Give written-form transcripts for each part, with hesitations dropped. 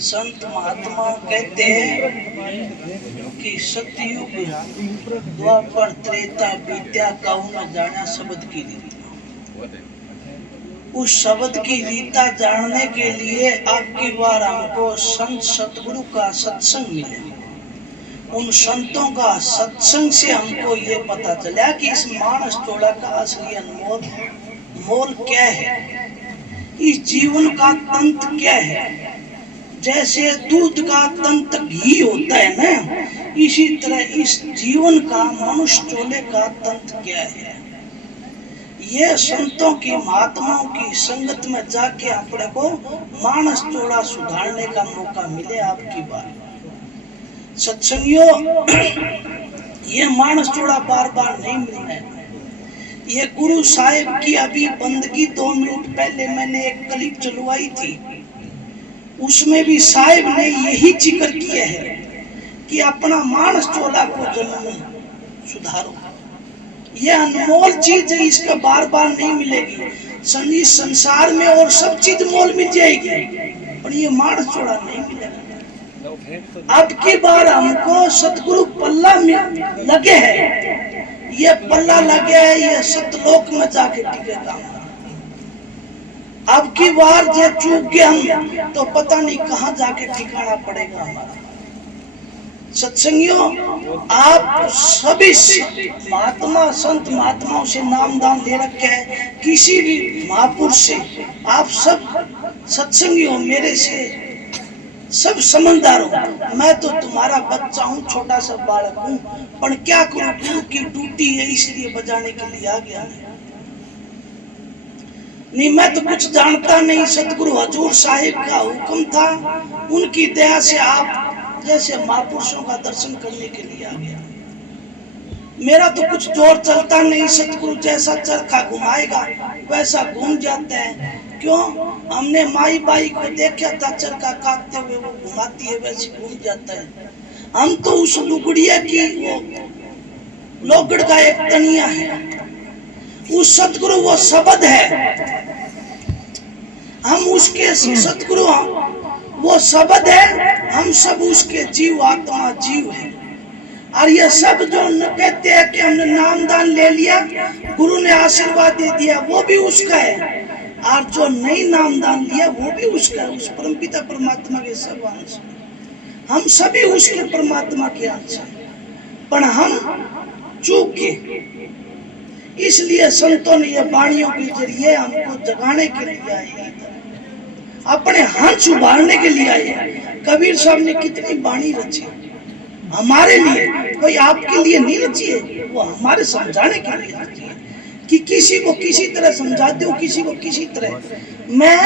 संत महात्मा कहते हैं कि सतयुग द्वापर त्रेता विद्या काऊ न जाना शब्द की रीता। उस शब्द की रीता जानने के लिए आपकी बार हमको संत सतगुरु का सत्संग मिले। उन संतों का सत्संग से हमको ये पता चला कि इस मानस चोला का असली अनमोल मोल क्या है, इस जीवन का तंत्र क्या है। जैसे दूध का तंत्र घी होता है ना, इसी तरह इस जीवन का मनुष्य चोले का तंत्र क्या है। ये संतों की महात्माओं की संगत में जाके अपने को मानस चोला सुधारने का मौका मिले। आपकी बात सत्संगियों, ये मानस चोला बार बार नहीं मिलना है। ये गुरु साहिब की अभी बंदगी 2 मिनट पहले मैंने एक क्लिप चलवाई थी, उसमें भी साहिब ने यही जिक्र किया है कि अपना मानस चोला को जन्म सुधारो। ये अनमोल चीज है, इसका बार बार नहीं मिलेगी। इस संसार में और सब चीज मोल मिल जाएगी, पर ये मानस चोला नहीं मिलेगा। अब की बार हमको सतगुरु पल्ला में लगे है, ये पल्ला लगे है, ये सतलोक में जाके टिकेगा। अब की बार जो चूक गए हम तो पता नहीं कहाँ जाके ठिकाना पड़ेगा हमारा। सत्संगियों, आप सभी महात्मा संत महात्माओं से नामदान ले रखे है, किसी भी महापुरुष से आप सब सत्संगियों मेरे से सब समझदार हो। मैं तो तुम्हारा बच्चा हूँ, छोटा सा बालक हूँ, पर क्या करूँ, गुरु की ड्यूटी है इसलिए बजाने के लिए आ गया। नहीं, मैं तो कुछ जानता नहीं। सतगुरु हजूर साहिब का हुक्म था, उनकी दया से आप जैसे महापुरुषों का दर्शन करने के लिए आ गया। मेरा तो कुछ जोर चलता नहीं, सतगुरु जैसा चरखा घुमाएगा वैसा घूम जाते हैं। क्यों? हमने माई बाई को देखा था चरखा काटते हुए, वो घुमाती है वैसे घूम जाता है। हम तो उस लुगड़िया की वो लोगड़ का एक तनिया है, उस सतगुरु वो शब्द है, हम उसके सतगुरु वो शब्द है, हम सब उसके जीव आत्मा जीव है। और ये सब जो कहते हैं कि हमने नामदान ले लिया, गुरु ने आशीर्वाद दे दिया, वो भी उसका है। और जो नहीं नामदान लिया वो भी उसका है, उस परमपिता परमात्मा के सब अंश। हम सभी उसके परमात्मा के अंश हैं, पर हम चूक गए। इसलिए संतों ने ये वाणियों के जरिए हमको जगाने के लिए आए, अपने हंस उभारने के लिए आए। कबीर साहब ने कितनी वाणी रची हमारे लिए, कोई आपके लिए नहीं रची है, वो हमारे समझाने के लिए रची है कि किसी को किसी तरह समझाते हो, किसी को किसी तरह। मैं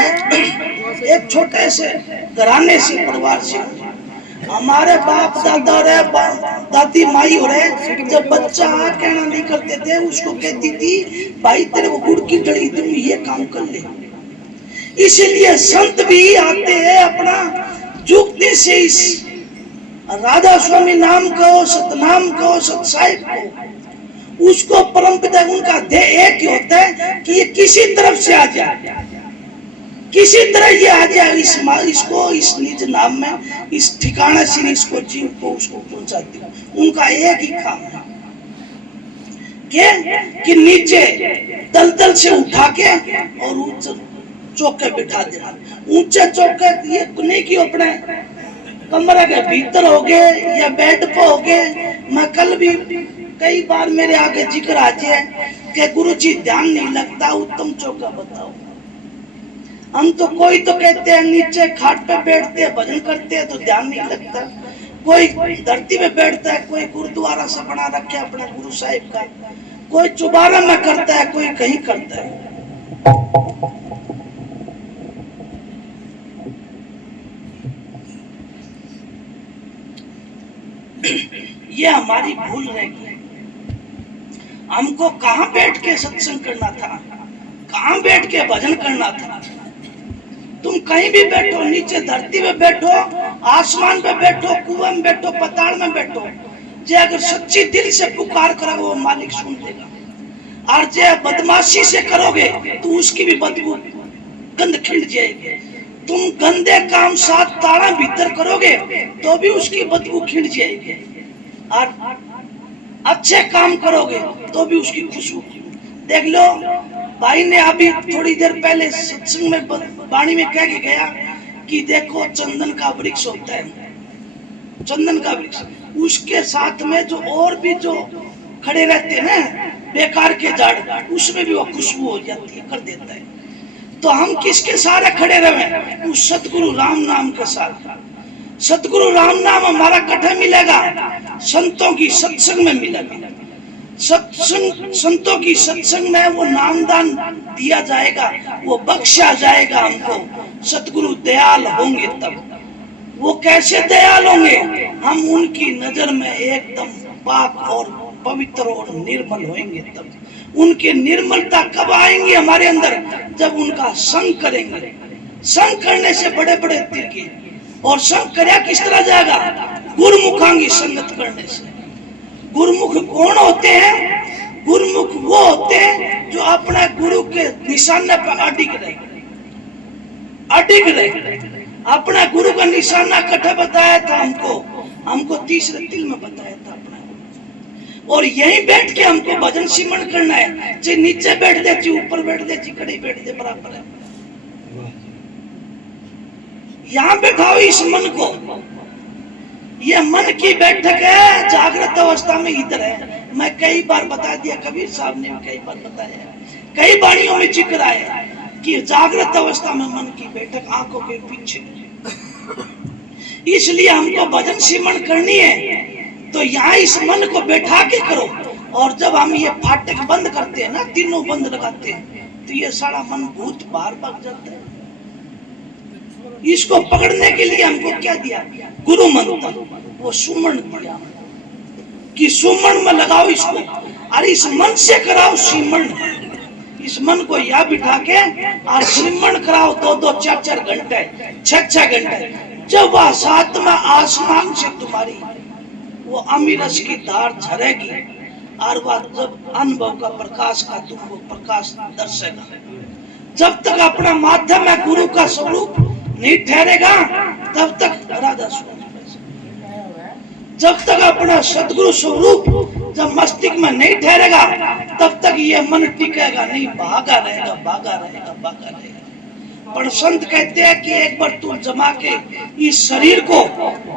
एक छोटे से घराने से परिवार से, हमारे बाप दादा रे दादी माई हो रहे, जब बच्चा कहना नहीं करते थे उसको कहती थी भाई तेरे को गुड़ की डली तुम ये काम कर ले। इसीलिए संत भी आते हैं अपना जुक्ति से इस राधा स्वामी नाम कहो, सतनाम कहो, सत साहिब को, उसको परमपिता उनका ध्येय एक ही होता है कि ये किसी तरफ से आ जाए, किसी तरह ये आ जाए इसको इस निज नाम में, इस ठिकाना से इसको जीव को उसको पहुंचा दे। उनका एक ही काम है कि नीचे दलदल से उठा के और ऊंचे चौके बिठा देना। ऊंचे चौके ये नहीं कि अपने कमरे के भीतर हो गए या बेड पे हो गए। मैं कल भी कई बार मेरे आगे जिक्र आ जाए कि गुरु जी ध्यान नहीं लगता, उत्तम चौका बताओ। हम तो कोई तो कहते हैं नीचे खाट पे बैठते हैं भजन करते हैं तो ध्यान नहीं लगता, कोई धरती पे बैठता है, कोई गुरुद्वारा सा बना रखे अपने गुरु साहिब का, कोई चुबारा में करता है, कोई कहीं करता है। ये हमारी भूल रहेगी। हमको कहाँ बैठ के सत्संग करना था, कहाँ बैठ के भजन करना था। तुम कहीं भी बैठो, नीचे धरती में बैठो, आसमान पे बैठो, कुआं में बैठो, पताल में बैठो, जे अगर सच्ची दिल से पुकार करोगे वो मालिक सुन लेगा। और जे बदमाशी से करोगे तो उसकी भी बदबू गंध खिंड जाएगी। तुम गंदे काम साथ ताड़ा भीतर करोगे तो भी उसकी बदबू खिंड जाएगी, और अच्छे काम करोगे तो भी उसकी खुशबू। देख लो, भाई ने अभी थोड़ी देर पहले सत्संग में वाणी में कह के गया कि देखो चंदन का वृक्ष होता है, चंदन का वृक्ष, उसके साथ में जो और भी जो खड़े रहते हैं ना बेकार के झाड़, उसमें भी वो खुशबू हो जाती है, कर देता है। तो हम किसके सहारे खड़े रहे? उस सतगुरु राम नाम के साथ। सतगुरु राम नाम हमारा कठे मिलेगा? संतों की सत्संग में मिलेगा। सत्संग, संतों की सत्संग में वो नामदान दिया जाएगा, वो बख्शा जाएगा हमको। सतगुरु दयाल होंगे तब। वो कैसे दयाल होंगे? हम उनकी नजर में एकदम पाक और पवित्र और निर्मल होंगे तब। उनकी निर्मलता कब आएंगी हमारे अंदर? जब उनका संग करेंगे। संग करने से बड़े बड़े तीर्थ, और संग करया किस तरह जाएगा? गुरुमुखांगी संगत करने से। गुरुमुख कौन होते हैं? गुरुमुख वो होते हैं जो अपने गुरु के निशाने पर अडिग रहे, अडिग रहे। अपना गुरु का निशाना कठे बताया था हमको तीसरे तिल में बताया था अपना। और यहीं बैठ के हमको भजन सिमरन करना है, चाहे नीचे बैठ दे, चाहे ऊपर बैठ दे, चाहे खड़े बैठ दे, बराबर है। यहाँ बैठाओ इस मन को। ये मन की बैठक है, जागृत अवस्था में इधर है। मैं कई बार बता दिया, कबीर साहब ने कई बार बताया, कई वाणियों में जिक्र आया कि जागृत अवस्था में मन की बैठक आंखों के पीछे। इसलिए हमको भजन सिमरन करनी है तो यहाँ इस मन को बैठा के करो। और जब हम ये फाटक बंद करते हैं ना, तीनों बंद लगाते हैं, तो ये सारा मन भूत बाहर भाग जाता है। इसको पकड़ने के लिए हमको क्या दिया? गुरु मंत्र, वो सुमन दिया कि सुमन में लगाओ इसको, और इस मन से कराओ सिमरन। इस मन को या बिठा के और सिमरन कराओ 2-2, 4-4 घंटे, 6-6 घंटे। जब वह सातवां आसमान से तुम्हारी वो अमीरस की धार झरेगी, और वह जब अनुभव का प्रकाश का तुमको प्रकाश दर्शेगा। जब तक अपना माध्यम में गुरु का स्वरूप नहीं ठहरेगा तब तक राधा स्वरूप, जब तक अपना सदगुरु स्वरूप जब मस्तिष्क में नहीं ठहरेगा तब तक ये मन टिकेगा नहीं, भागा रहेगा, भागा रहेगा, भागा रहेगा। पर संत कहते हैं कि एक बार तू जमा के इस शरीर को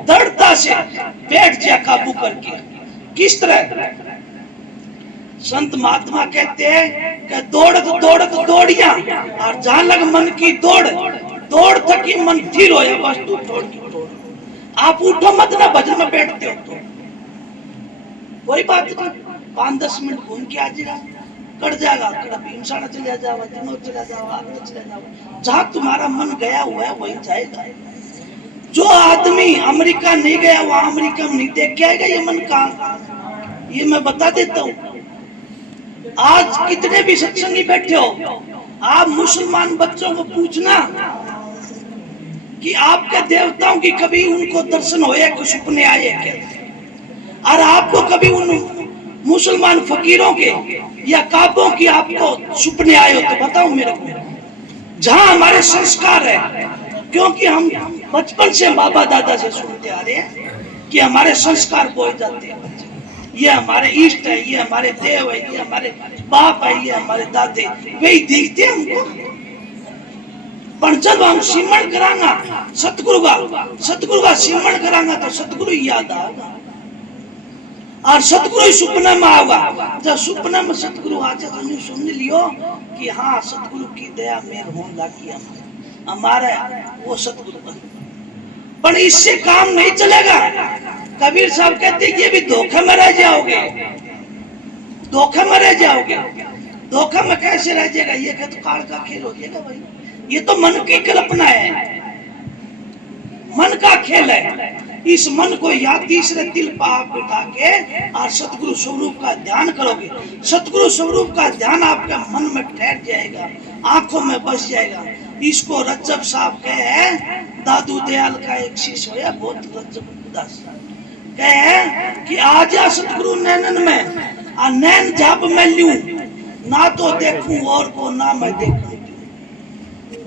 दृढ़ता से बैठ जा काबू करके। किस तरह? संत महात्मा कहते हैं कि दौड़त दौड़त दौड़िया, और जहां लग मन की दौड़, दौड़ थकी मन स्थिर हो, बस तू दौड़ की दौड़। आप उठो मत ना, भजन में बैठते हो तो कोई बात नहीं, 5-10 मिनट घूम के आ जाएगा, कट जाएगा। कड़ा भीमसाना चले जाओ, दिनों चले जाओ, आगे चले जाओ, जहां तुम्हारा मन गया हुआ है वहीं जाएगा। जो आदमी अमेरिका नहीं गया वो अमेरिका में नहीं देख के आएगा ये मन कहाँ, ये मैं बता देता हूँ। आज कितने भी सत्संगी बैठे हो, आप मुसलमान बच्चों को पूछना कि आपके देवताओं की कभी उनको दर्शन होया, कुछ सपने आए क्या? और आपको कभी उन मुसलमान फकीरों के या काबों की आपको सपने आए हो तो बताओ मेरे को। जहां हमारे संस्कार है, क्योंकि हम बचपन से बाबा दादा से सुनते आ रहे हैं कि हमारे संस्कार बोए जाते हैं, ये हमारे इष्ट है, ये हमारे देव है, ये हमारे बाप है, ये हमारे दादे, वही दिखते हैं हमको। पर जब हम सिमरन करांगा सतगुरु का सिमरन करांगा तो सतगुरु याद आएगा, और सतगुरु सुपने में आएगा। जब सुपने में सतगुरु आ जाए तो सुन लियो कि हाँ सतगुरु की दया मेहर होने लगी हमारे, वो सतगुरु का। पर इससे काम नहीं चलेगा। कबीर साहब कहते ये भी धोखे में रह जाओगे, धोखे में रह जाओगे। धोखे में कैसे रह जाएगा? ये कहते काल का खेल हो जाएगा भाई, ये तो मन की कल्पना है, मन का खेल है। इस मन को या तीसरे तिल पर आप बिठा के और सतगुरु स्वरूप का ध्यान करोगे, सतगुरु स्वरूप का ध्यान आपके मन में ठहर जाएगा, आंखों में बस जाएगा। इसको रज्जब साहब कहे, दादू दयाल का एक शिष्य होया बहुत रज्जब दास, कहे कि आजा सतगुरु नैनन में और नैन जब मैं लूं, ना तो देखूं और को ना मैं देखूं।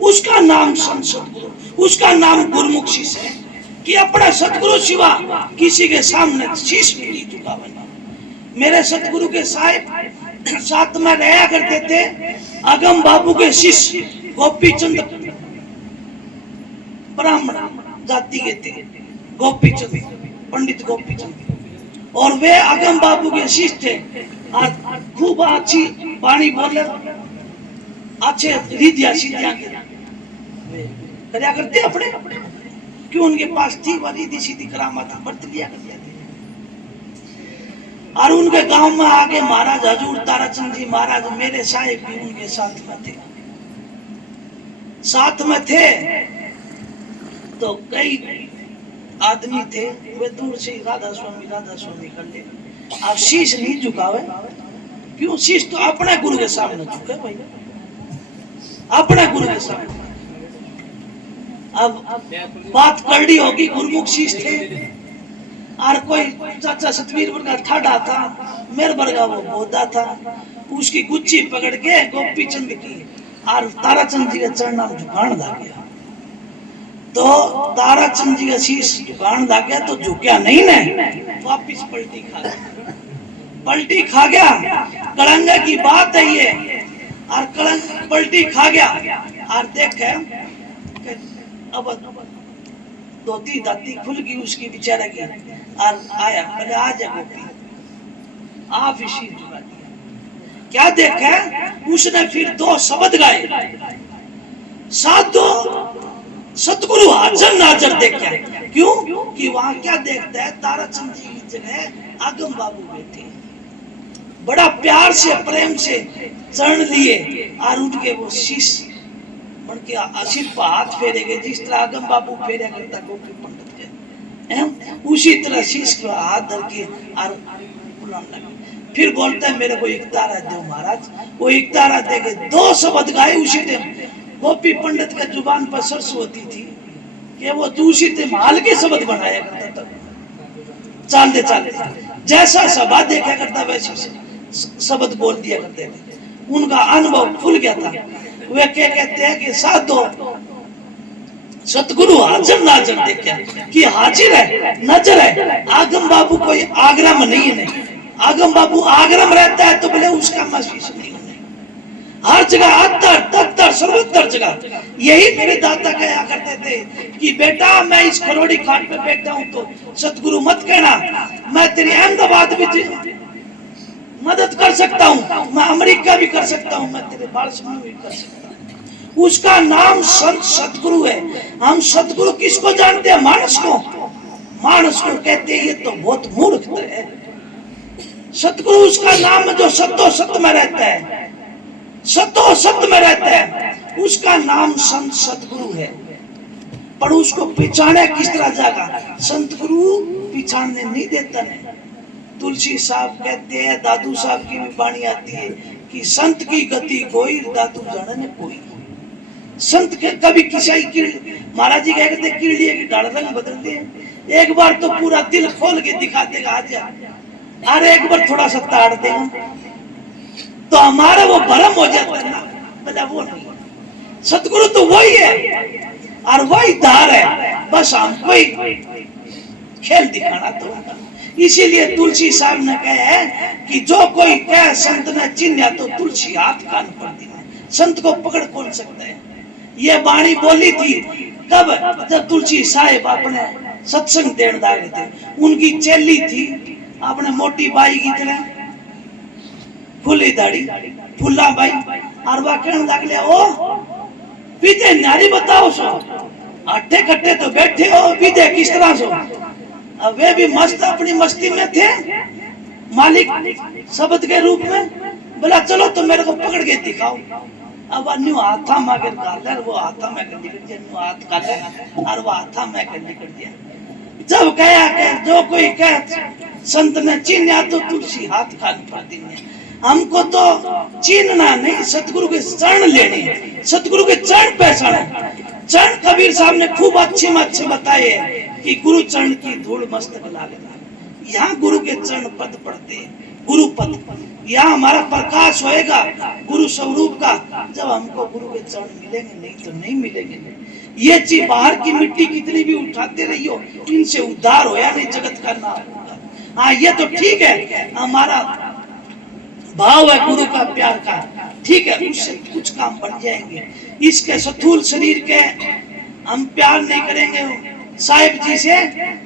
उसका नाम संत सतगुरु, उसका नाम गुरुमुख शीश है कि अपना सतगुरु सिवा किसी के सामने शीश भी नहीं झुकावेगा। मेरे सतगुरु के साहिब साथ में रहा करते थे अगम बाबू के शिष्य गोपीचंद, ब्राह्मण जाति के थे गोपीचंद, पंडित गोपीचंद, और वे अगम बाबू के शिष्य थे। खूब अच्छी वाणी बोले, अच्छे रिधिया सीधिया करया करते अपने, क्यों उनके पास थी वो रिधि सीधी करामात बरत लिया करते थे। और उनके गांव में आगे महाराज हजूर ताराचंद जी महाराज मेरे साहिब भी उनके साथ में थे, साथ में थे। तो कई आदमी थे, वे दूर से राधा स्वामी कर ले। अब शीश नहीं झुकावे, क्यों? शीश तो अपने गुरु के सामने झुके भाई, अपने गुरु के सामने। अब बात करनी होगी, गुरुमुख शीश थे और कोई चाचा सतवीर वर्गा ठाडा था, मेरे वर्गा वो बोधा था, उसकी गुच्ची पकड़ के गोपीचंद की और ताराचंद जी के चरणों में झुकान लग गया। तो ताराचंद जी का शीश झुकान लग गया तो झुकया नहीं ने, वापिस पलटी खा गया, पलटी खा गया। कलंगे की बात है ये, और कलंग पलटी खा गया और देखे अब धोती दाती खुल गई उसकी बेचारे की, और आया पहले आ जा गोपी, आप शीश झुका दिया। क्या देखा उसने? फिर दो शब्द गाए, साधो सतगुरु हाजर नाजर देखा। क्यों? कि वहां क्या देखता है, ताराचंद जी की जगह आगम बाबू बैठे, बड़ा प्यार से प्रेम से चरण लिए और उनके वो शीश उनके आशीष पर हाथ फेरेगे, जिस तरह आगम बाबू फेरे करता गोपी पंडित के, उसी तरह शीश को हाथ धर के और बुलाने लगे। फिर बोलता है मेरे को एक तारा दो महाराज, वो एक तारा देके दो शब्द गाए उसी टाइम। गोपी पंडित के जुबान पर सरस्वती थी कि वो दूसरी टाइम हाल के शब्द बनाया करता था, चालते चालते जैसा सभा देखा करता वैसे शब्द बोल दिया करते थे। उनका अनुभव खुल गया था। वे क्या कहते हैं कि साधो सतगुरु हाजिर नाजर देखा, कि हाजिर है नजर है। आगम बाबू कोई आगरा में नहीं है, आगम बाबू आगरा में रहता है तो बोले उसका महसूस नहीं होने, हर जगह अत्तर तत्तर सर्वोत्तर जगह। यही मेरे दादा कहा करते थे कि बेटा मैं इस करोड़ी खाट पे बैठा हूं तो सतगुरु मत कहना, मैं तेरी अहमदाबाद भी मदद कर सकता हूं, मैं अमेरिका भी कर सकता हूं, मैं तेरे बालसभा भी कर सकता हूं। उसका नाम संत सतगुरु है। हम सतगुरु किसको जानते हैं? मानस को, मानस को कहते हैं ये तो बहुत मूर्ख है। सतगुरु उसका नाम जो सतो सत में रहता है, सतो सत में रहता है, उसका नाम संत सतगुरु है। पर उसको पहचाने किस तरह जाएगा? संत गुरु पहचानने नहीं देता है। तुलसी साहब कहते हैं, दादू साहब की भी वाणी आती है कि संत की गति कोई दादू जाने कोई। संत के कभी किसी महाराज जी कहते कीड़िए की डाल रंग बदलते हैं, एक बार तो पूरा दिल खोल के दिखा देगा आजा, अरे एक बार थोड़ा सा ताड़ देगा तो हमारा वो भरम हो जाता है ना, बोला वो नहीं। सतगुरु तो वही है और वही धार है, बस हमको ही खेल दिखाना तो। इसीलिए तुलसी साहब ने कहा है कि जो कोई कहे संत ने चिन्ह तो तुलसी हाथ कान पर दिया, संत को पकड़ कौन सकता है। ये वाणी बोली थी कब? जब तुलसी साहब अपने सत्संग देने लगे थे। उनकी चेली थी अपने मोटी बाई की तरह खुली दाढ़ी फुल्ला बाई, और वह कहने लगे ओ विदे नारी बताओ सो, अट्ठे कट्टे तो बैठे हो, विदे किस तरह सो। अब वे भी मस्त अपनी मस्ती में थे, मालिक शब्द के रूप में। बोला चलो तो मेरे को पकड़ के दिखाओ। अब अन्यू हाथा मांगे काले, वो हाथा में कर दिया, अन्यू हाथ काले और वो हाथा में कर दिया। जब कहा कि जो कोई कहे संत ने चिन्ह तो तुलसी हाथ कान पर देंगे। हमको तो चिन्हना नहीं, सतगुरु के चरण लेने, सतगुरु के चरण पहचाने। चरण कबीर साहब ने खूब अच्छे में अच्छे बताए कि गुरु चरण की धूल मस्तक लागे। यहाँ गुरु के चरण पद पड़ते, गुरु पद, यहाँ हमारा प्रकाश होएगा गुरु स्वरूप का जब हमको गुरु के चरण मिलेंगे, नहीं तो नहीं मिलेंगे। ये चीज बाहर की मिट्टी कितनी भी उठाते रहियो, इनसे उद्धार होया नहीं जगत का नाम होगा। हाँ ये तो ठीक है, हमारा भाव है गुरु का प्यार का, ठीक है, उससे कुछ काम बन जाएंगे। इसके स्थूल शरीर के हम प्यार नहीं करेंगे साहिब जी से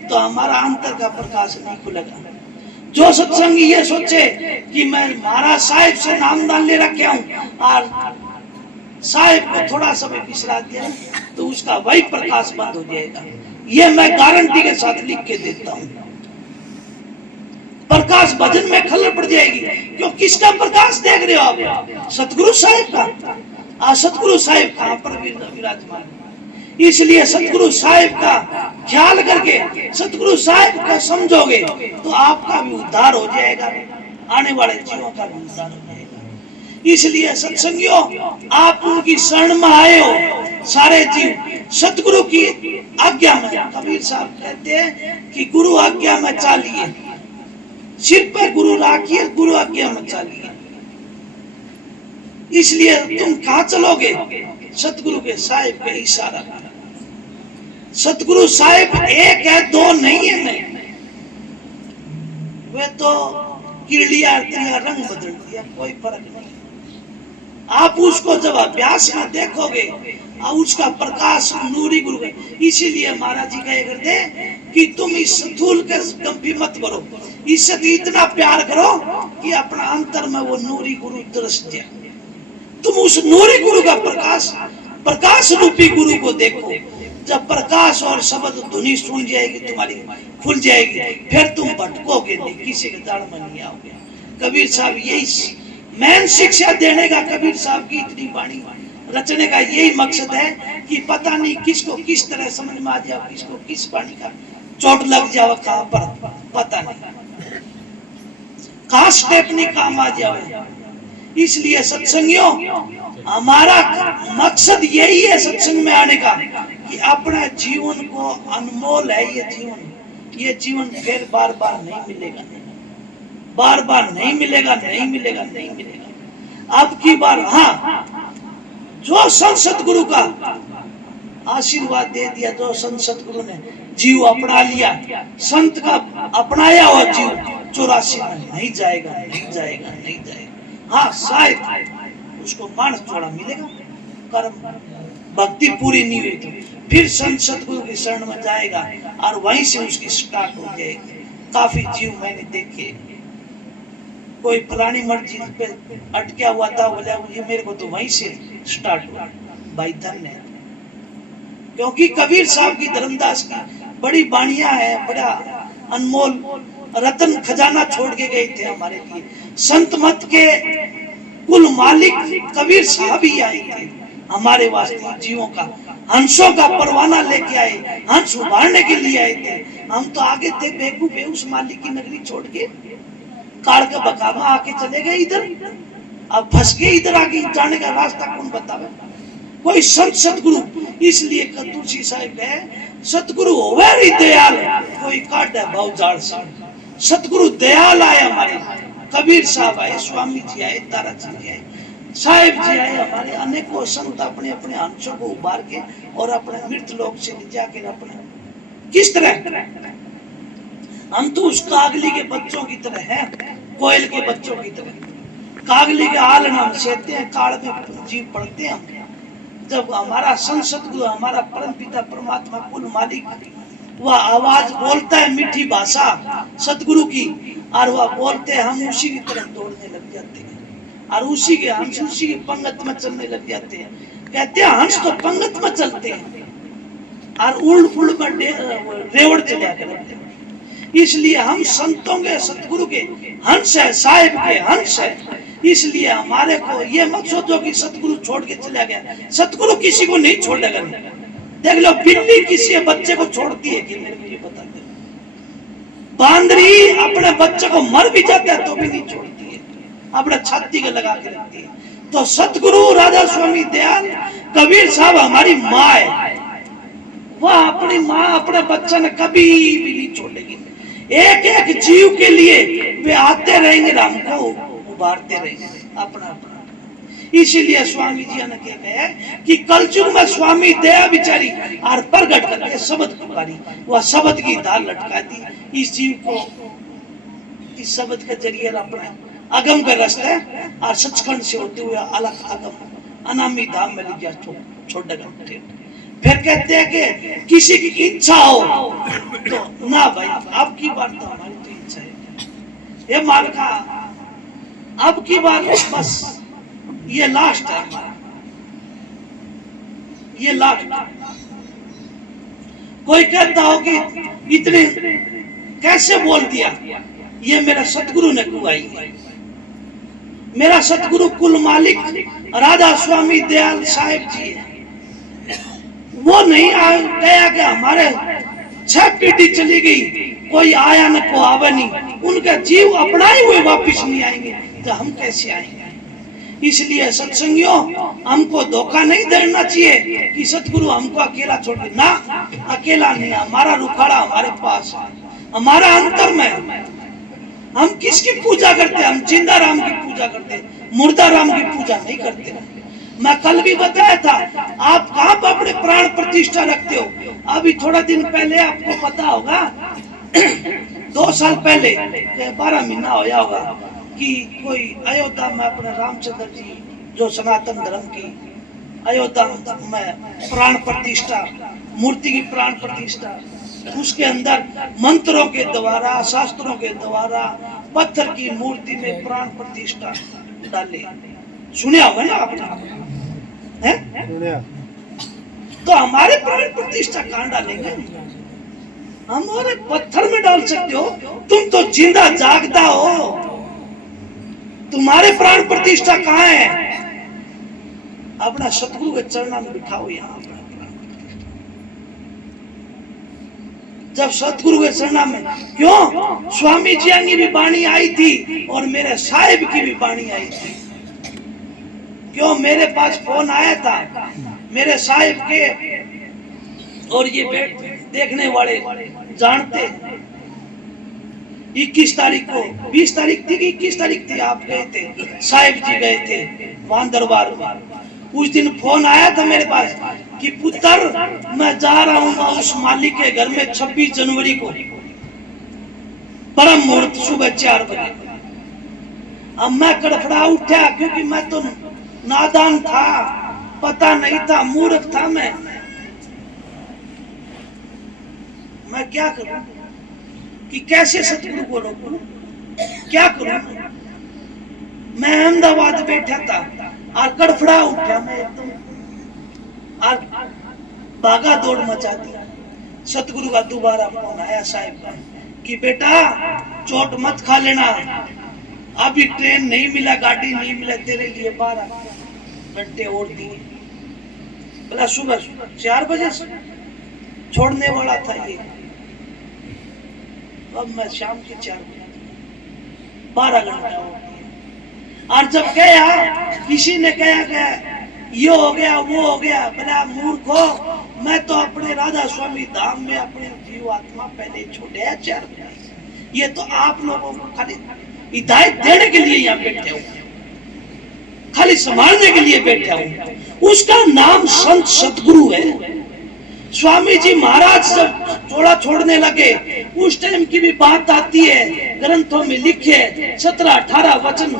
तो हमारा अंतर का प्रकाश नहीं खुलेगा। जो सत्संगी ये सोचे कि मैं महाराज साहिब से नामदान ले रखे हूँ और साहिब को थोड़ा समय बिसरा दिया तो उसका वही प्रकाश बंद हो जाएगा। ये मैं गारंटी के साथ लिख के देता हूँ। प्रकाश भजन में खलल पड़ जाएगी। क्यों? किसका प्रकाश देख रहे हो आप? सतगुरु साहिब का। सतगुरु साहिब कहाँ पर विराजमान, इसलिए सतगुरु साहिब का ख्याल करके सतगुरु साहिब का समझोगे तो आपका भी उद्धार हो जाएगा, आने वाले जीवों का भी उद्धार हो जाएगा। इसलिए सत्संगियों, आप उनकी शरण में आए हो, सारे जीव सतगुरु की आज्ञा में। कबीर साहब कहते हैं कि गुरु आज्ञा में चालिए, सिर पे गुरु राखिए, गुरु आज्ञा में चालिए। इसलिए तुम कहाँ चलोगे? सतगुरु के साहिब के इशारा। सतगुरु साहिब एक है, दो नहीं है। नहीं, वे तो किरलिया रंग बदल दिया, कोई फर्क नहीं। आप उसको जब अभ्यास में देखोगे और उसका प्रकाश नूरी गुरु है। इसीलिए महाराज जी कहे करते कि तुम इस स्थूल के गंभी मत करो, इससे भी इतना प्यार करो कि अपना अंतर में वो नूरी गुरु दृष्ट जाए। तुम उस नूरी गुरु का प्रकाश रूपी गुरु को देखो। जब प्रकाश और शब्द धुनी सुन जाएगी, तुम्हारी खुल जाएगी, फिर तुम भटकोगे नहीं, किसी के दाड़ में नहीं आओगे। कबीर साहब यही मेन शिक्षा देने का, कबीर साहब की इतनी वाणी रचने का यही मकसद है कि पता नहीं किसको किस तरह समझ में आ जाए, किसको किस वाणी का चोट लग जाए, कहां पर पता नहीं, कहां स्टेप नहीं काम आ जाए। इसलिए सत्संगियों, हमारा मकसद यही है सत्संग में आने का कि अपना जीवन को, अनमोल है ये जीवन फिर बार बार नहीं मिलेगा, बार बार नहीं मिलेगा, नहीं मिलेगा, नहीं मिलेगा। अब की बार हाँ, जो संत सतगुरु का आशीर्वाद दे दिया, जो संत सतगुरु ने जीव अपना लिया, संत का अपनाया हुआ जीव 84 में नहीं जाएगा, नहीं जाएगा, नहीं जाएगा। हाँ, शायद उसको मानस थोड़ा मिलेगा, कर्म भक्ति पूरी नहीं हुई तो फिर संत सतगुरु की शरण में जाएगा और वहीं से उसकी स्टार्ट हो जाएगी। काफी जीव मैंने देखे, कोई फलानी मर्जी पे अटका हुआ था, बोला ये मेरे को तो वहीं से स्टार्ट हुआ। भाई धन्य है, क्योंकि कबीर साहब की, धर्मदास की बड़ी बाणियां है, बड़ा अनमोल रतन खजाना छोड़ के गए थे हमारे लिए। संत मत के कुल मालिक कबीर साहब ही आए थे हमारे वास्ते, जीवों का, हंसों का परवाना लेके आए, हंस उभारने के लिए आए थे। हम तो आगे थे बेवकूफ, उस मालिक की नगरी छोड़ के काड़ का बकावा आके चले गए इधर, अब फंस गए इधर, आगे जाने का रास्ता कौन बतावे? कोई संत सतगुरु। इसलिए तुलसी साहिब है, सतगुरु होवे री दयाल, कोई काट है भाव जाड़ से। सतगुरु दयाल आए हमारे, कबीर साहब आए, स्वामी जी आए, तारा जी आए, साहिब जी आए, हमारे अनेकों संत अपने अपने अंशों को उबार के और अपने मृत लोक से ले जाकर अपने, किस तरह हम तो उस कागली के बच्चों की तरह हैं, कोयल के बच्चों की तरह। कागली के हाल हम सहते हैं, काल में जीव पड़ते हैं। जब हमारा संत सतगुरु, हमारा परम पिता परमात्मा कुल मालिक, वह आवाज बोलता है मीठी भाषा सतगुरु की, और वह बोलते हैं, हम उसी की तरफ दौड़ने लग जाते हैं और उसी के हंस उसी के पंगत में चलने लग जाते हैं। कहते हैं हंस तो पंगत में चलते हैं और उड़ उड़ में रेवड़ चले आते हैं। इसलिए हम संतों के, सतगुरु के हंस है, साहिब के हंस है। इसलिए हमारे को ये मत सोचो कि सतगुरु छोड़ के चला गया, सतगुरु किसी को नहीं छोड़ेगा। देख लो, बिल्ली किसी बच्चे को छोड़ती है कि मेरे को ये बता दे, बांदरी अपने बच्चे को मर भी जाता है तो भी नहीं छोड़ती है, अपने छाती के लगा के रखती है। तो सतगुरु राजा स्वामी दयाल कबीर साहब हमारी माँ है, वह अपनी माँ अपने बच्चे ने कभी भी नहीं छोड़ेगी। एक एक जीव के लिए वे आते रहेंगे, हमको उभारते रहेंगे अपना अपना। इसीलिए स्वामी जी ने क्या कहा कि कलयुग में स्वामी दया बिचारी और प्रगट करके शब्द पुकारी, वह शब्द की धार लटका दी इस जीव को, इस शब्द के जरिए अपने अगम के रास्ते और सचखंड से होते हुए अलग अगम अनामी धाम में ले जा छोड़ देगा। फिर कहते हैं कि किसी की इच्छा हो तो ना भाई, अब की बार तो हमारी तो इच्छा है, ये मालका अब की बार बस ये लास्ट है हमारा, ये लास्ट। कोई कहता हो कि इतने कैसे बोल दिया, ये मेरा सतगुरु ने कुआई। मेरा सतगुरु कुल मालिक राधा स्वामी दयाल साहिब जी है, वो नहीं गया कि हमारे 6 पीढ़ी चली गई कोई आया न को आवे नहीं, उनका जीव अपनाए हुए वापिस नहीं आएंगे तो हम कैसे आएंगे। इसलिए सत्संगियों, हमको धोखा नहीं देना चाहिए कि सतगुरु हमको अकेला छोड़ दे, ना अकेला नहीं, हमारा रुखाड़ा हमारे पास है, हमारा अंतर में। हम किसकी पूजा करते हैं? हम जिंदा राम की पूजा करते हैं, मुर्दा राम की पूजा नहीं करते। मैं कल भी बताया था, आप कहाँ पर अपने प्राण प्रतिष्ठा रखते हो? अभी थोड़ा दिन पहले आपको पता होगा 2 साल पहले 12 महीना होया होगा कि कोई अयोध्या में अपने रामचंद्र जी जो सनातन धर्म की अयोध्या में प्राण प्रतिष्ठा, मूर्ति की प्राण प्रतिष्ठा, उसके अंदर मंत्रों के द्वारा, शास्त्रों के द्वारा पत्थर की मूर्ति में प्राण प्रतिष्ठा डाले। सुनिया होगा ना आपने? तो हमारे प्राण प्रतिष्ठा कहां डालेंगे? हमारे पत्थर में डाल सकते हो, तुम तो जिंदा जागता हो, तुम्हारे प्राण प्रतिष्ठा कहां है? अपना सतगुरु के चरणों में बिठाओ। यहाँ जब सतगुरु के चरणों में, क्यों स्वामी जी की भी वाणी आई थी और मेरे साहिब की भी वाणी आई थी। क्यों मेरे पास फोन आया था मेरे साहिब के, और ये देखने वाले जानते 21 तारीख को, 20 तारीख थी कि 21 तारीख थी, आप गए थे, साहिब जी गए थे वहां दरबार में। उस दिन फोन आया था मेरे पास कि पुत्र मैं जा रहा हूँ उस मालिक के घर में 26 जनवरी को परम मुहूर्त सुबह 4 बजे। अब मैं कड़फड़ा उठा क्योंकि मैं तो नादान था, पता नहीं था, मूर्ख था मैं क्या करूं कि कैसे सतगुरु को रोकूं, क्या करूं। मैं अहमदाबाद बैठा था और कड़फड़ा उठा मैं एकदम, और भागा दौड़ मचा दी। सतगुरु का दोबारा फोन आया साहिब का कि बेटा चोट मत खा लेना, अभी ट्रेन नहीं मिला, गाड़ी नहीं मिला, तेरे लिए 12 घंटे और दिए। बोला सुबह 4 बजे छोड़ने वाला था ये, अब मैं शाम के 4 बजे 12 घंटा हो गया। और जब गया किसी ने कहा ये हो गया वो हो गया, बोला मूर्खो, मैं तो अपने राधा स्वामी धाम में अपने जीव आत्मा पहले छोड़े 4 बजे। ये तो आप लोगों को खाली हिदायत देने के लिए यहाँ बैठे हो, खाली संभालने के लिए बैठे हो। उसका नाम संत सतगुरु है। स्वामी जी महाराज जब जोड़ा छोड़ने लगे उस टाइम की भी बात आती है, ग्रंथों में लिखे 17-18 वचन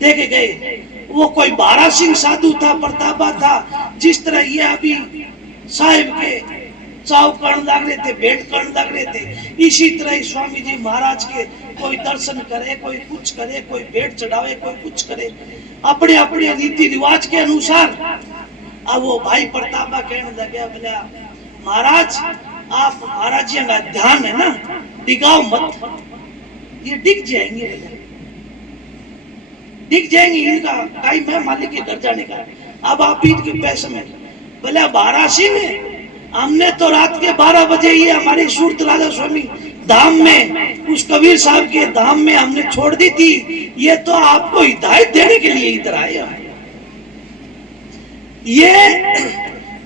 देखे गए। वो कोई बारा सिंह साधु था, प्रतापा था, जिस तरह ये अभी साहिब के चाव करने लग रहे थे, भेंट करने लग रहे थे, इसी तरह ही स्वामी जी महाराज के कोई दर्शन करे, कोई कुछ करे, कोई भेंट चढ़ावे, कोई कुछ करे, अपने अपने रीति रिवाज के अनुसार। अब वो भाई प्रतापा कहने लगे, बोला महाराज आप महाराज जी का ध्यान है ना, डिगाओ मत, ये डिग जाएंगे, डिग जाएंगे, इनका टाइम है मालिक के घर जाने का, अब आप इनके पैसे में। बोले 12 सिंह, हमने तो रात के 12 बजे ही हमारी सूरत राधा स्वामी धाम में, उस कबीर साहब के धाम में हमने छोड़ दी थी, ये तो आपको हिदायत देने के लिए इधर आए। ये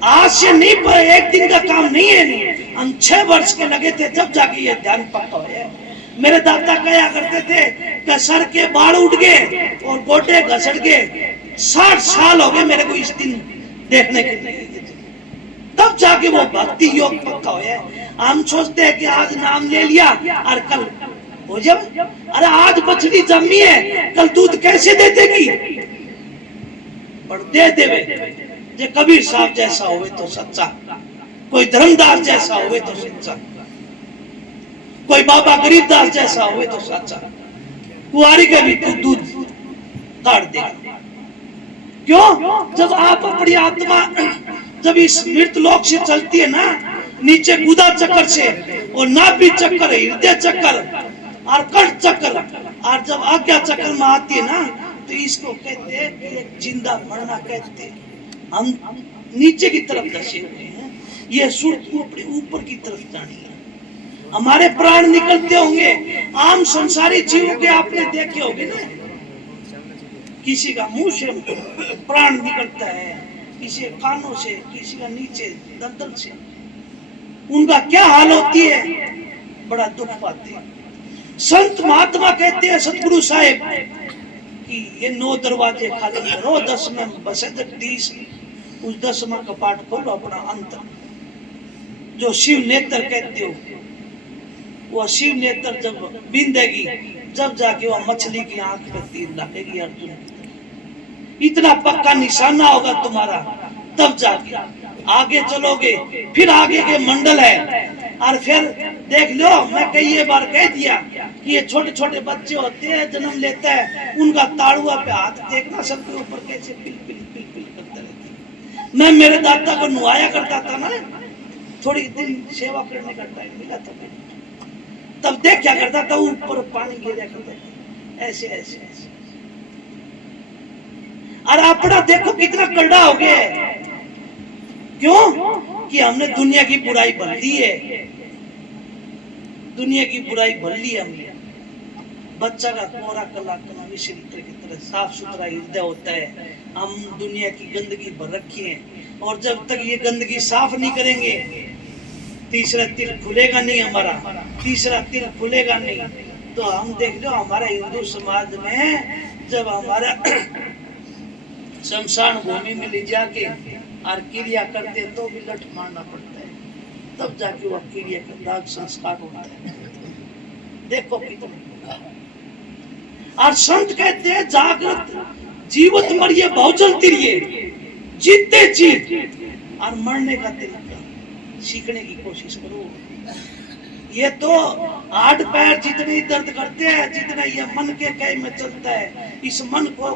आज से नहीं, पर एक दिन का काम नहीं है। नहीं, हम 6 वर्ष के लगे थे जब जाके ये ध्यान पक्का है। मेरे दादा कहा करते थे कि सर के बाल उठ गए और गोटे घसट गए। 60 साल हो गए मेरे को इस दिन देखने के लिए, तब जाके वो भक्ति योग पक्का है। हम सोचते हैं कि आज नाम ले लिया और कल हो जाए। अरे आज बछड़ी जमी है, कल दूध कैसे दे देगी? पर दे देवे। जे कबीर साहब जैसा होवे तो सच्चा, कोई धर्मदास जैसा होवे तो सच्चा, कोई बाबा गरीबदास जैसा होवे तो सच्चा। कुआरी का भी तू दूध काट देगा। क्यों? जब आप अपनी आत्मा जब इस मृत लोक से चलती है ना, नीचे गुदा चक्कर से और नाभि चक्कर, हृदय चक्कर और कंठ चक्कर, और जब आज्ञा चक्कर में आती है ना, तो इसको कहते हैं जिंदा मरना कहते हैं। हम नीचे की तरफ धसे हुए हैं, ये सुर्त ऊपर की तरफ जानी है। हमारे प्राण निकलते होंगे। आम संसारी जीवों के आपने देखे होंगे ना, किसी का मुंह से प्राण निकलता है, किसी कानों से, किसी का नीचे दंतल से। उनका क्या हाल होती है? बड़ा दुख पाते हैं। संत महात्मा कहते हैं सतगुरु साहेब कि ये 9 दरवाजे खाली करो, 10 में बसे जगदीश, उस 10 में कपाट खोलो अपना अंतर। जो शिव नेत्र कहते हो, वो शिव नेत्र जब बिंदेगी, जब जाके वो मछली की आंख में तीर लगेगी अर्जुन। इतना पक्का निशाना होगा तुम्हारा, तब जाके आगे चलोगे। फिर आगे के मंडल है। और फिर देख लो, मैं कई बार कह दिया कि ये छोटे छोटे बच्चे होते हैं, जन्म लेते हैं, उनका ताड़ुआ पे हाथ देखना, सबके ऊपर कैसे पिल पिल पिल पिल करते रहते। मैं मेरे दादा को नुआया करता था ना, थोड़ी दिन सेवा करने का टाइम मिला था मैंने, तब देख क्या करता था, ऊपर पानी गिरा करता था, ऐसे ऐसे ऐसे। और अपना देखो कितना कड़ा हो गया है। क्यों? कि हमने दुनिया की बुराई भर ली है, दुनिया की बुराई भर ली हमने। बच्चा का कोरा कला की तरह साफ सुथरा हृदय होता है, हम दुनिया की गंदगी भर रखी है। और जब तक ये गंदगी साफ नहीं करेंगे, तीसरा तिल खुलेगा नहीं हमारा, तीसरा तिल खुलेगा नहीं। तो हम देख लो हमारा हिंदू समाज में जब हमारा शमशान भूमि में ले जाके और क्रिया करते तो भी लठ मारना पड़ता है, तब जाके वो क्रिया का दाग संस्कार होता है। देखो कितना। और संत कहते हैं जागृत जीवत मरिए बहुचल तिरिए, जीते जीत और मरने का तरीका सीखने की कोशिश करो। ये तो हाथ पैर जितने दर्द करते हैं, जितना ये मन के कई में चलता है, इस मन को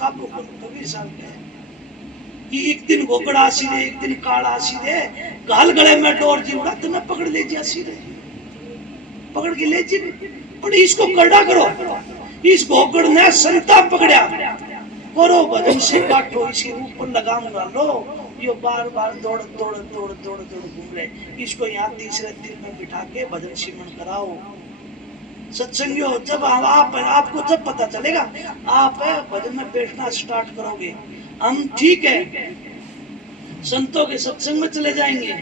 काबू करो। कबीर साहब कहते हैं कि एक दिन गोगड़ा आसी रे, एक दिन काला आसी रे, गाल गले में डोर जीवड़ा तो न पकड़ ले जा सी रे, पकड़ के ले जी। पर इसको कड़ा करो, इस गोगड़ ने संता पकड़ा करो, भजन से काटो, इसके ऊपर लगाम डालो, ये बार बार दौड़ दौड़ दौड़ दौड़ दौड़ घूम रहे। इसको यहाँ तीसरे दिन में बिठा के भजन सिमरन कराओ। सत्संगियों, जब आपको जब पता चलेगा, आप भजन में बैठना स्टार्ट करोगे। हम ठीक है संतों के सत्संग में चले जाएंगे,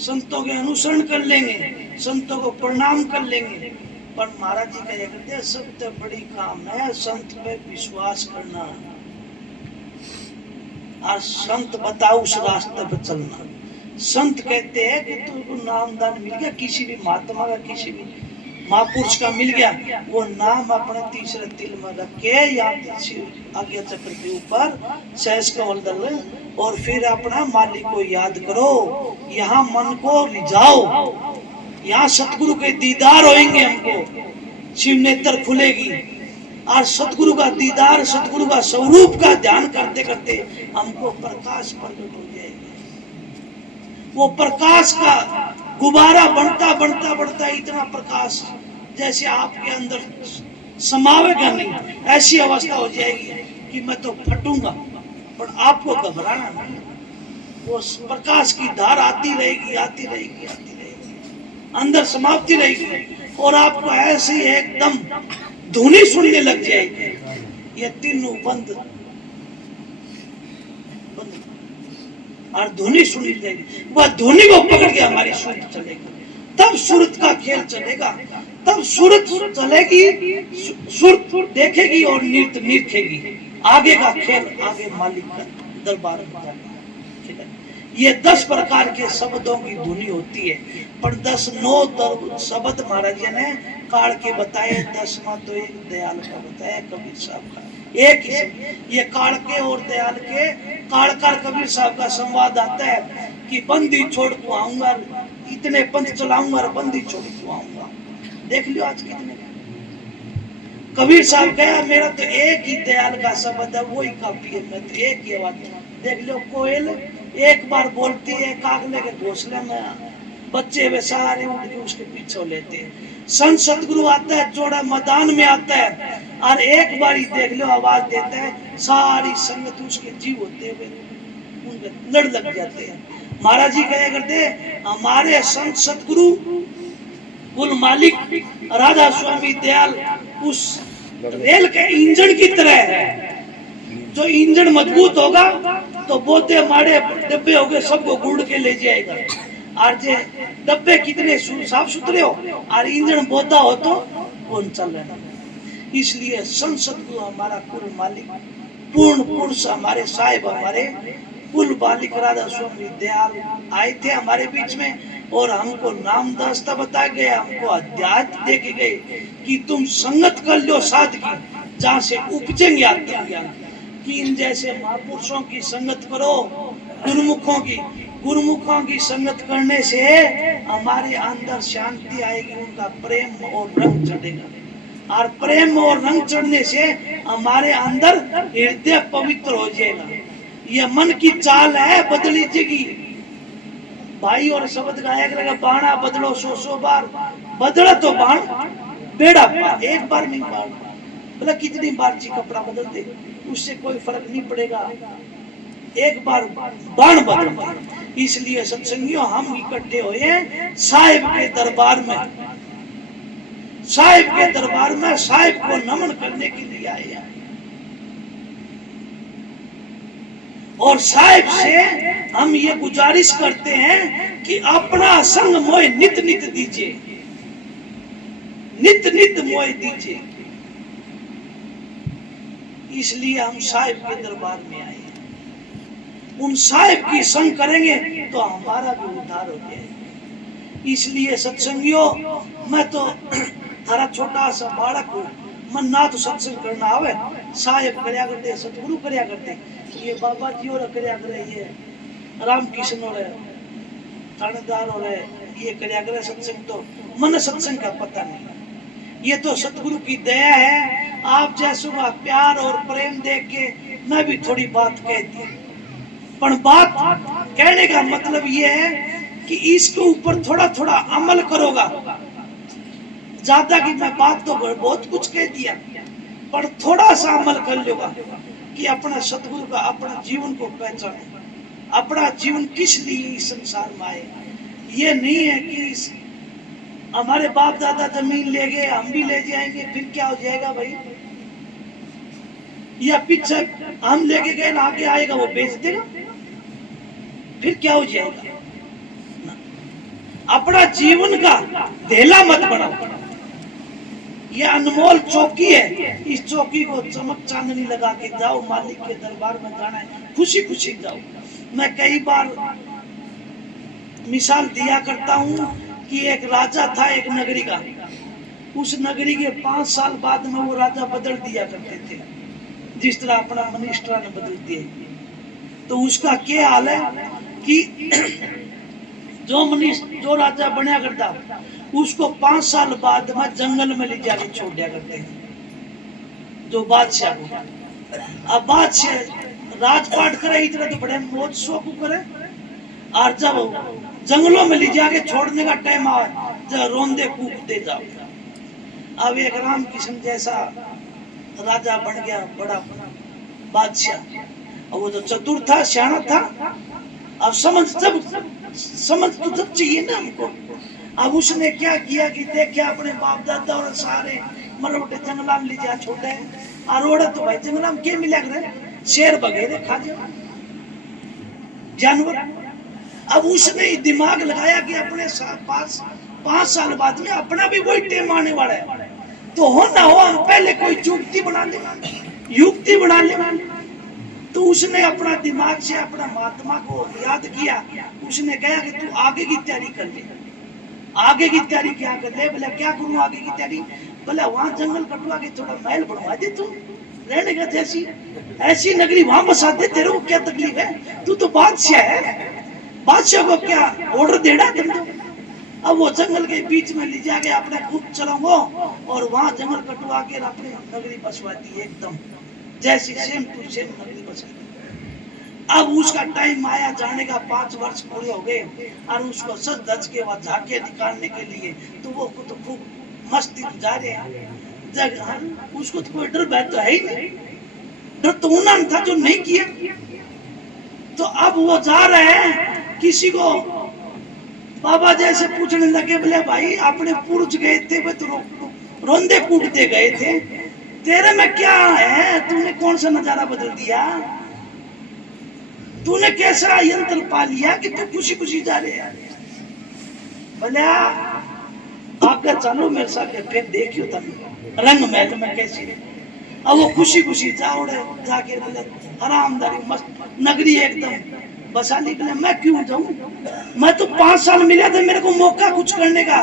संतों के अनुसरण कर लेंगे, संतों को प्रणाम कर लेंगे, पर महाराज जी कह करते हैं सबसे बड़ी काम है संत पे विश्वास करना और संत बताओ उस रास्ते पे चलना। संत कहते हैं कि तुमको नामदान मिल गया, किसी भी महात्मा का, किसी भी महापुरुष का मिल गया, वो नाम अपने तीसरे तिल में रख के या आज्ञा चक्र के ऊपर सहस कमल दल, और फिर अपना मालिक को याद करो, यहाँ मन को रिझाओ, यहाँ सतगुरु के दीदार होंगे, हमको शिव नेत्र खुलेगी और सतगुरु का दीदार, सतगुरु का स्वरूप का ध्यान करते करते हमको प्रकाश प्रकट हो जाएगा। वो प्रकाश का गुब्बारा बढ़ता बढ़ता बढ़ता इतना प्रकाश जैसे आपके अंदर समावेगा नहीं, ऐसी अवस्था हो जाएगी कि मैं तो फटूंगा, पर आपको घबराना नहीं। वो प्रकाश की धार आती रहेगी, आती रहेगी, आती रहेगी, अंदर समाप्ति रहेगी, और आपको ऐसे ही एकदम धुनी सुनने लग जाएगी। ये तीनों बंद बंद। और धुनी सुनी जाएगी, वह धुनी को पकड़ के हमारी सूरत चलेगी, तब सूरत का खेल चलेगा, तब सूरत चलेगी, सूरत देखेगी और नृत्य निरखेगी, आगे का खेल आगे मालिक का दरबार में जाएगा। ये 10 प्रकार के शब्दों की धुनी होती है, पर 10 9 शब्द महाराज जी ने काढ़ के बताए, 10वां तो एक दयाल का बताया, कबीर साहब का एक ही। ये काढ़ के और दयाल के काढ़कर कबीर साहब का संवाद आता है कि बंदी छोड़ को आऊंगा, इतने पंथ चलाऊंगा और बंदी छोड़ को आऊंगा। देख लियो आज कितने कबीर साहब कहा मेरा तो एक ही दयाल का शब्द है, वही काफी है, मैं तो एक ही आवाज। देख लो कोयल एक बार बोलती है, कागले के घोंसले में बच्चे वे सारे उठ के उसके पीछे लेते हैं। संत सतगुरु आता है, जोड़ा मैदान में आता है और एक बार ही देख लो आवाज देता है, सारी संगत उसके जीव होते हुए उनके लड़ लग जाते हैं। महाराज जी कहे करते हमारे संत सतगुरु कुल मालिक राधा स्वामी दयाल उस रेल के इंजन की तरह है। जो इंजन मजबूत होगा तो बोते मारे डब्बे हो गए सबको गुड़ के ले जाएगा, और जे डब्बे कितने साफ सुथरे हो और इंजन बोता हो तो कौन चल रहा है। इसलिए संसद को हमारा कुल मालिक पूर्ण पुरुष हमारे साहिब हमारे कुल मालिक राधा स्वामी दयाल आए थे हमारे बीच में, और हमको नाम दस्ता बताया गया, हमको अध्यात्म देखे गए कि तुम संगत कर लो साधकी, जहाँ से उपजेंगे आत्मज्ञान। कि इन जैसे महापुरुषों की संगत करो, गुरुमुखों की संगत करने से हमारे अंदर शांति आएगी, उनका प्रेम और रंग चढ़ेगा, और प्रेम और रंग चढ़ने से हमारे अंदर हृदय पवित्र हो जाएगा। यह मन की चाल है, बदली जाएगी भाई। और शब्द गाया करेगा बाणा बदलो 100 बार, बदला तो बाण बेड़ा पार, एक बार नहीं बाण, बोला कितनी बार जी कपड़ा बदल दे उससे कोई फर्क नहीं पड़ेगा, एक बार बाण बदलता। इसलिए सत्संगियों हम इकट्ठे हुए साहिब के दरबार में, साहिब के दरबार में साहिब को नमन करने के लिए आए हैं, और साहिब से हम ये गुजारिश करते हैं कि अपना संग मोय नित नित दीजिए, नित नित मोय दीजिए। इसलिए हम साहिब के दरबार में आए हैं, उन साहिब की संग करेंगे तो हमारा भी उद्धार हो जाएगा। इसलिए सत्संगियों मैं तो थारा छोटा सा बालक हूँ, मन ना तो सत्संग करना आवे, साहिब करया करते, सतगुरु करया करते, ये बाबा जी और करया करे, ये राम कृष्ण और थानेदार और ये करया करे सत्संग, तो मन सत्संग का पता नहीं। ये तो सतगुरु की दया है, आप जैसों का प्यार और प्रेम देख के मैं भी थोड़ी बात कह दी, पर बात कहने का मतलब ये है कि इसके ऊपर थोड़ा थोड़ा अमल करोगा। ज्यादा की मैं बात तो बहुत कुछ कह दिया, पर थोड़ा सा अमल कर लोगा कि अपना सतगुरु का अपना जीवन को पहचानो, अपना जीवन किस लिए इस संसार में आए। ये नहीं है कि हमारे बाप दादा जमीन ले गए हम भी ले जाएंगे फिर क्या हो जाएगा भाई, या पीछे हम लेके गए ना आगे आएगा वो बेच देगा फिर क्या हो जाएगा। अपना जीवन का धेला मत बनाओ, ये अनमोल चौकी है, इस चौकी को चमक चांदनी लगा के जाओ, मालिक के दरबार में जाना है खुशी खुशी जाओ। मैं कई बार मिसाल दिया करता हूँ कि एक राजा था एक नगरी का, उस नगरी के 5 साल बाद में वो राजा बदल दिया करते थे, जिस तरह अपना मिनिस्टर ने बदल दिए। तो उसका क्या हाल है कि जो राजा बनया करता उसको 5 साल बाद में जंगल में ले जाके छोड़ दिया करते हैं जो बादशाह को। अब बादशाह राजपाट करे इतना तो बड़े मौज शौक करे, और जब जंगलों में ले जाके छोड़ने का टाइम आए जब रोंदे कूदते जाओ। अब एक राम कृष्ण जैसा राजा बन गया बड़ा बादशाह, और वो तो चतुर था सियाना था, अब समझ तो जब चाहिए ना हमको। अब उसने क्या किया कि देखिए अपने बाप दादा और सारे मरोटे जंगला में ले जा छोड़े, और ओड़ा तो भाई जंगला में क्या मिला करे शेर बगैर खा जाओ। जानवर। अब उसने दिमाग लगाया कि अपने पास 5 साल बाद में अपना भी वही टेम आने वाला है, तो हो ना हो हम पहले कोई युक्ति बना ले, युक्ति बना ले। तो उसने अपना दिमाग से अपना महात्मा को याद किया। उसने कहा कि तू आगे की तैयारी कर ले। आगे की तैयारी क्या कर ले? बोला क्या करूं आगे की तैयारी? बोला वहां जंगल कटवा के थोड़ा महल बनवा दे तू, रहने का जैसी ऐसी नगरी वहां बसा दे, तेरे को क्या तकलीफ है? तू तो बादशाह है, बादशाह को क्या ऑर्डर देना तुम तो। अब वो जंगल के बीच में ले जाके अपने खूब चलाओ और वहां जंगल कटवा के अपनी नगरी बसवा दी, एकदम जैसी सेम टू सेम नगरी बसा दी। अब उसका टाइम आया जाने का, 5 वर्ष पूरे हो गए और उसको सच धज के वहां झाके निकालने के लिए तो वो तो खूब मस्ती में जा रहे हैं जगह। उसको तो कोई डर भय तो है ही नहीं, डर तो उन्होंने था जो नहीं किया। तो अब वो जा रहे हैं, किसी को बाबा जैसे पूछने लगे, बोले भाई अपने पूर्वज गए थे वे तो रोंदे कूटते गए थे, तेरे में क्या है? तूने कौन सा नजारा बदल दिया? तूने कैसा यंत्र पा लिया कि तू खुशी खुशी जा रहे हैं? बोले आगे चलो मेरे साथ, फिर देखियो तुम रंग महल में कैसी। अब वो खुशी खुशी जाके बोले आरामदारी मस्त नगरी एकदम बसा ली। बोले मैं क्यों जाऊं, मैं तो 5 साल मिला था मेरे को मौका कुछ करने का,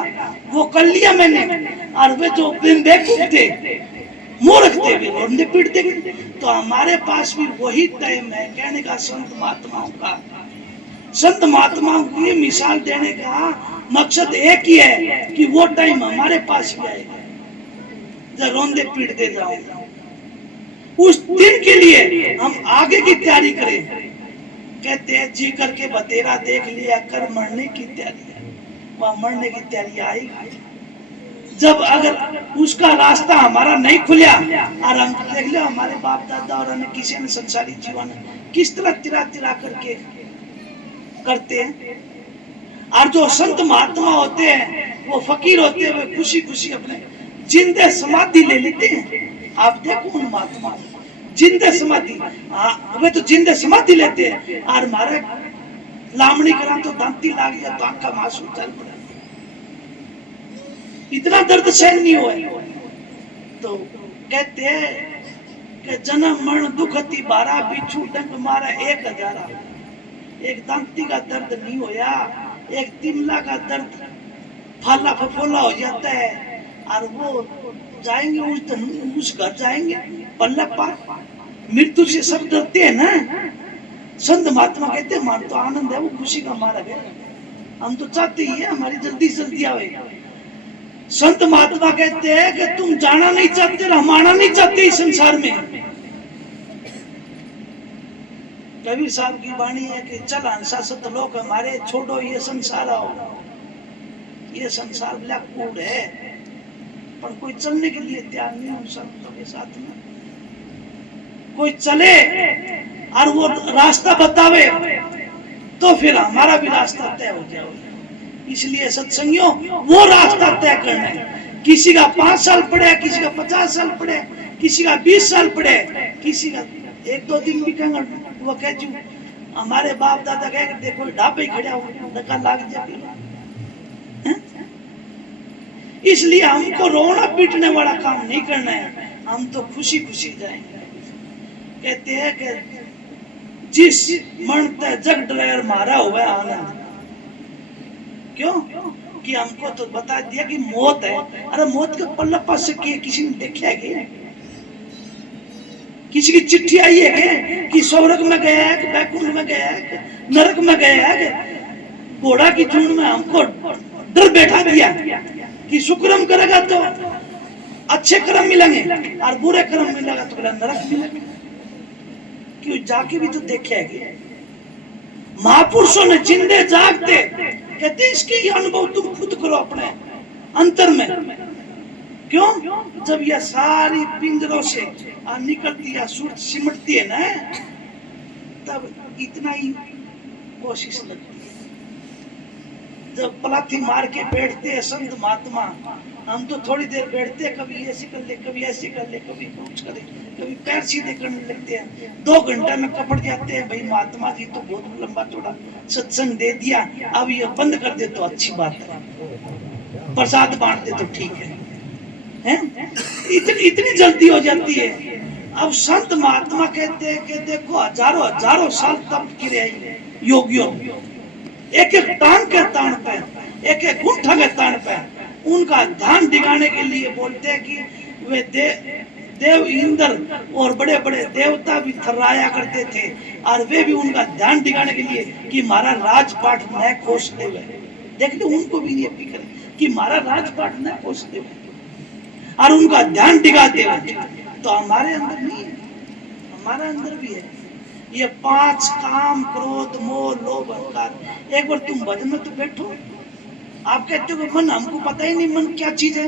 वो कर लिया मैंने। और वे जो बेवकूफ थे, मूर्ख थे, वे रोंदे पीटते गए। तो हमारे पास भी वही टाइम है कहने का संत महात्माओं का। संत महात्माओं की मिसाल देने का मकसद एक ही है कि वो टाइम हमारे पास भी आएगा जब रोंदे पीटते जाओ। उस दिन के लिए हम आगे की तैयारी करें। कहते हैं जी करके बतेरा देख लिया कर मरने की तैयारी, वहां मरने की तैयारी आएगी जब अगर उसका रास्ता हमारा नहीं खुला। और हम देख लो हमारे बाप दादा और अन्य किसी ने संसारी जीवन किस तरह तिरा तिरा करके करते हैं। और जो संत महात्मा होते हैं वो फकीर होते हैं, वे खुशी खुशी अपने जिंदे समाधि ले लेते हैं। आप देखो उन महात्मा जिंदे समाधि, वे तो जिंदे समाधि लेते हैं। और हमारे लामड़ी करा तो दांती लाग गया तो आंखा मासूम चल पड़ा, इतना दर्द सहन नहीं हुआ। तो कहते हैं कि जन्म मरण दुख अति बारा, बिच्छू डंक मारा 1000। एक दांती का दर्द नहीं होया, एक तिमला का दर्द फाला फफोला हो जाता है। और वो जाएंगे उस घर जाएंगे पल्ला पार, मृत्यु से सब डरते हैं ना। संत महात्मा कहते हैं मान तो आनंद है, वो खुशी का मार्ग है, हम तो चाहते ही है हमारी जल्दी जल्दी आवे। संत महात्मा कहते हैं कि तुम जाना नहीं चाहते, हम आना नहीं चाहते इस संसार में। कबीर साहब की वाणी है कि चल हंसा सतलोक हमारे, छोड़ो ये संसार आओ। ये संसार ब्लैक कूड़ है, पर कोई चलने के लिए तैयार नहीं उन संतों के साथ में। कोई चले और वो रास्ता बतावे तो फिर हमारा भी रास्ता तय हो जाएगा। इसलिए सत्संगियों वो रास्ता तय करना है। किसी का 5 साल पड़े, किसी का 50 साल पड़े, किसी का 20 साल पड़े, किसी का 1-2 दिन भी कहेंगे। वो कह हमारे बाप दादा कह देखो ढाबे खड़ा हो धक्का लाग जाए। इसलिए हमको रोना पीटने वाला काम नहीं करना है, हम तो खुशी खुशी जाएंगे। कहते हैं कि जिस मन ते जग डरेर मारा हुआ है आनंद। क्यों कि हमको तो बता दिया कि मौत है। अरे मौत के पल्लपा से किसी ने देखा है क्या? किसी की चिट्ठी आई है कि स्वर्ग में गया है, कि बैकुंठ में गया है, कि नरक में गया है? घोड़ा की चूंड में हमको डर बैठा दिया कि शुक्रम करेगा तो अच्छे कर्म मिलेंगे और बुरे कर्म मिलेगा तो नरक मिलेगा। क्यों जाके भी तो देखे है। महापुरुषों ने जिंदे जागते कहते इसके ये अनुभव तुम खुद करो अपने अंतर में। क्यों जब यह सारी पिंजरों से निकलती है सूरज सिमटती है ना, तब इतना ही कोशिश लगती है। जब पलाथी मार के बैठते हैं संत महात्मा, हम तो थोड़ी देर बैठते हैं, कभी ऐसे कर ले, कभी ऐसे कर ले, कभी कुछ करे, कभी पैर सीधे करने लगते हैं, 2 घंटे में कपड़ जाते हैं। भाई महात्मा जी तो बहुत लंबा चौड़ा सत्संग दे दिया, अब ये बंद कर दे तो अच्छी बात है, प्रसाद बांट दे तो ठीक है, हैं? इतनी जल्दी हो जाती है। अब संत महात्मा कहते हैं कि देखो हजारों हजारों साल तप किए योगियों, एक एक टांग के तान पे, एक एक गुंठा के तान पे उनका ध्यान दिखाने के लिए बोलते हैं कि वे देव इंद्र और बड़े बड़े देवता भी थर्राया करते थे, और वे भी उनका ध्यान दिखाने के लिए कि हमारा राजपाट न खोसते हुए, देख लो उनको भी ये फिक्र कि हमारा राजपाट न खोसते हुए और उनका ध्यान दिखाते हुए। तो हमारे अंदर नहीं है, हमारा अंदर भी है ये 5 काम, क्रोध, मोह, लोभ, अहंकार। एक बार तुम भजन में तो बैठो, आप कहते हो मन, हमको पता ही नहीं मन क्या चीज है,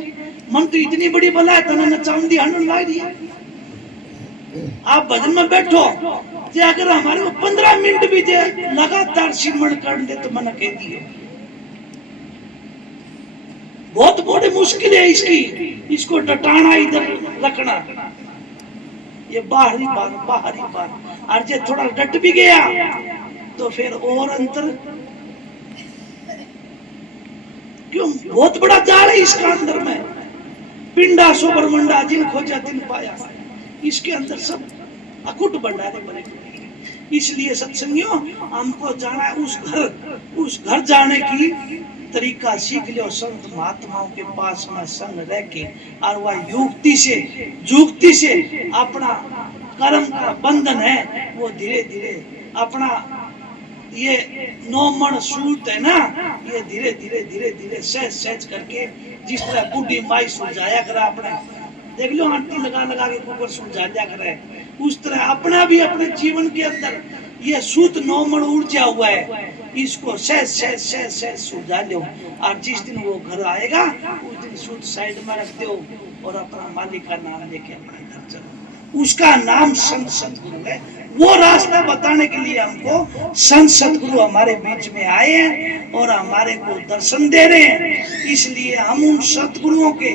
मन तो इतनी बड़ी बला है तना न चांदी हन ला रही है। आप भजन में बैठो, जे अगर हमारे को 15 मिनट भी जे लगातार सिमरण कर दे तो मन कह दिए बहुत बड़ी मुश्किल है इसकी, इसको डटाना, इधर रखना, ये बाहरी बात। और जे थोड़ा डट भी गया तो फिर और अंतर, क्यों बहुत बड़ा जाल है इसका अंदर में, पिंडा सो ब्रह्मंडा जिन खोजा तिन पाया, इसके अंदर सब अकुट भंडारे बने। इसलिए सत्संगियों हमको जाना है उस घर जाने की तरीका सीख लो, संत महात्माओं के पास में संग रह के, और वह युक्ति से अपना कर्म का बंधन है वो धीरे धीरे अपना ये 9 मण सूत है ना, ये धीरे धीरे सहज करके, जिस तरह बुढ़ी माई सुलझाया करा अपने, देख लो आंटी लगा के कुकर सुलझा दिया करे, उस तरह अपना भी अपने जीवन के अंदर ये सूत 9 मण ऊर्जा हुआ है, इसको सहज सुलझा लो। और जिस दिन वो घर आएगा उस दिन सूत साइड में रख दो और अपना मालिक का नाम लेके अपने घर चलो। उसका नाम संत सतगुरु है। वो रास्ता बताने के लिए हमको संत सतगुरु हमारे बीच में आए हैं और हमारे को दर्शन दे रहे हैं। इसलिए हम उन सतगुरुओं के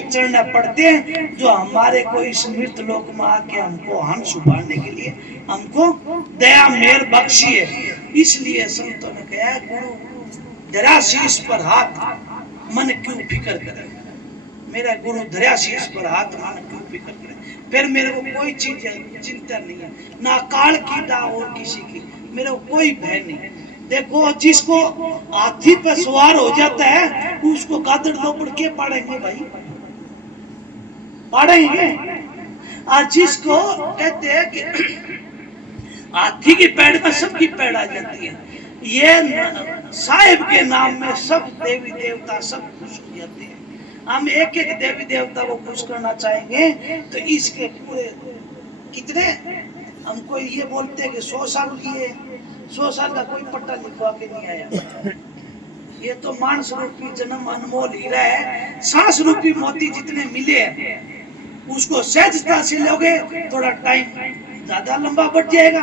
चरण पड़ते हैं जो हमारे को इस मृत लोक में आके हमको हंस उबारने के लिए हमको दया मेहर बख्शी है। इसलिए संतों ने कहा गुरु धरा शीश पर हाथ, मन क्यों फिक्र करे, मेरा गुरु धरा शीश पर हाथ, मन क्यों फिक्र करे। फिर मेरे को कोई चीज चिंता नहीं है, ना काल की ना और किसी की, मेरे को कोई भय नहीं। देखो जिसको हाथी पे सवार हो जाता है उसको गादड़ लोपड़ के पाड़ेंगे भाई, पाड़ेंगे। और जिसको कहते हैं कि हाथी की पैड़ में सबकी पैड़ आ जाती है, ये साहिब के नाम में सब देवी देवता सब खुश हो जाते हैं। हम एक एक देवी देवता को खुश करना चाहेंगे तो इसके पूरे कितने, हमको ये बोलते हैं कि 100 साल लिए, 100 साल का कोई पट्टा लिखवा के नहीं आया। ये तो मानस रूपी जन्म अनमोल हीरा है, सांस रूपी मोती जितने मिले हैं उसको सहजता से लोगे, थोड़ा टाइम ज्यादा लंबा बढ़ जाएगा।